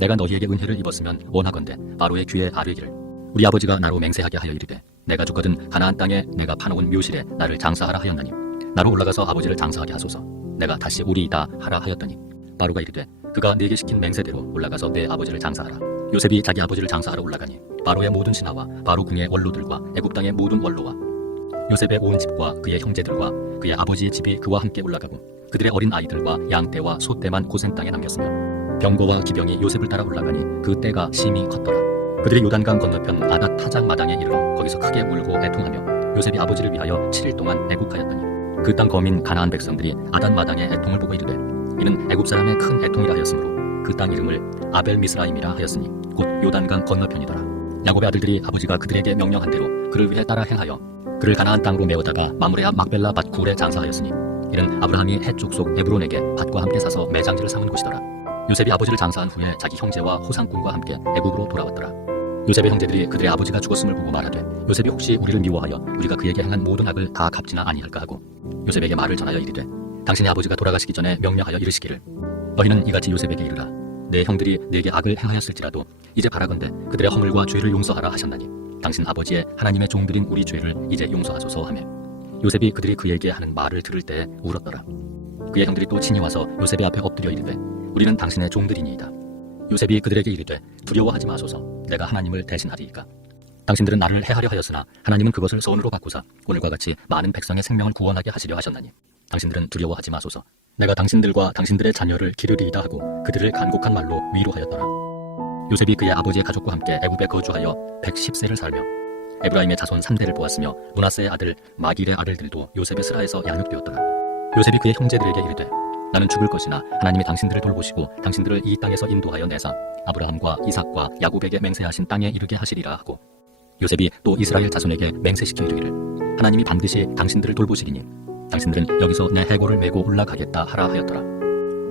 내가 너희에게 은혜를 입었으면 원하건대 바로의 귀에 아뢰기를 우리 아버지가 나로 맹세하게 하여 이르되 내가 죽거든 가나안 땅에 내가 파놓은 묘실에 나를 장사하라 하였나니 나로 올라가서 아버지를 장사하게 하소서. 내가 다시 오리이다 하라 하였더니 바로가 이르되 그가 네게 시킨 맹세대로 올라가서 내 아버지를 장사하라. 요셉이 자기 아버지를 장사하러 올라가니 바로의 모든 신하와 바로 궁의 원로들과 애굽 땅의 모든 원로와 요셉의 온 집과 그의 형제들과 그의 아버지의 집이 그와 함께 올라가고 그들의 어린 아이들과 양떼와 소떼만 고센 땅에 남겼으며 병거와 기병이 요셉을 따라 올라가니 그 때가 심히 컸더라. 그들이 요단강 건너편 아닷 타작 마당에 이르러 거기서 크게 울고 애통하며 요셉이 아버지를 위하여 7일 동안 애국하였더니 그 땅 거민 가나안 백성들이 아닷 마당의 애통을 보고 이르되 이는 애굽 사람의 큰 애통이라 하였으므로 그 땅 이름을 아벨 미스라임이라 하였으니 곧 요단강 건너편이더라. 야곱의 아들들이 아버지가 그들에게 명령한 대로 그를 위해 따라 행하여 그를 가나안 땅으로 메어다가 마므레 앞 막벨라 밭 굴에 장사하였으니 이는 아브라함이 헷 족속 에브론에게 밭과 함께 사서 매장지를 삼은 곳이더라. 요셉이 아버지를 장사한 후에 자기 형제와 호상꾼과 함께 애굽으로 돌아왔더라. 요셉의 형제들이 그들의 아버지가 죽었음을 보고 말하되 요셉이 혹시 우리를 미워하여 우리가 그에게 행한 모든 악을 다 갚지나 아니할까 하고 요셉에게 말을 전하여 이르되 당신의 아버지가 돌아가시기 전에 명령하여 이르시기를 너희는 이같이 요셉에게 이르라 내 형들이 내게 악을 행하였을지라도 이제 바라건대 그들의 허물과 죄를 용서하라 하셨나니 당신 아버지의 하나님의 종들인 우리 죄를 이제 용서하소서 하며 요셉이 그들이 그에게 하는 말을 들을 때 울었더라. 그의 형들이 또 친히 와서 요셉의 앞에 엎드려 이르되 우리는 당신의 종들이니이다. 요셉이 그들에게 이르되 두려워하지 마소서. 내가 하나님을 대신하리이까. 당신들은 나를 해하려 하였으나 하나님은 그것을 선으로 바꾸사 오늘과 같이 많은 백성의 생명을 구원하게 하시려 하셨나니 당신들은 두려워하지 마소서. 내가 당신들과 당신들의 자녀를 기르리이다 하고 그들을 간곡한 말로 위로하였더라. 요셉이 그의 아버지의 가족과 함께 애굽에 거주하여 110세를 살며 에브라임의 자손 3대를 보았으며 므낫세의 아들 마길의 아들들도 요셉의 스라에서 양육되었더라. 요셉이 그의 형제들에게 이르되 나는 죽을 것이나 하나님이 당신들을 돌보시고 당신들을 이 땅에서 인도하여 내사 아브라함과 이삭과 야곱에게 맹세하신 땅에 이르게 하시리라 하고 요셉이 또 이스라엘 자손에게 맹세시켜 이르기를 하나님이 반드시 당신들을 돌보시리니 당신들은 여기서 내 해골을 메고 올라가겠다 하라 하였더라.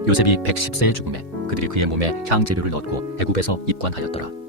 요셉이 110세의 죽음에 그들이 그의 몸에 향재료를 넣고 애굽에서 입관하였더라.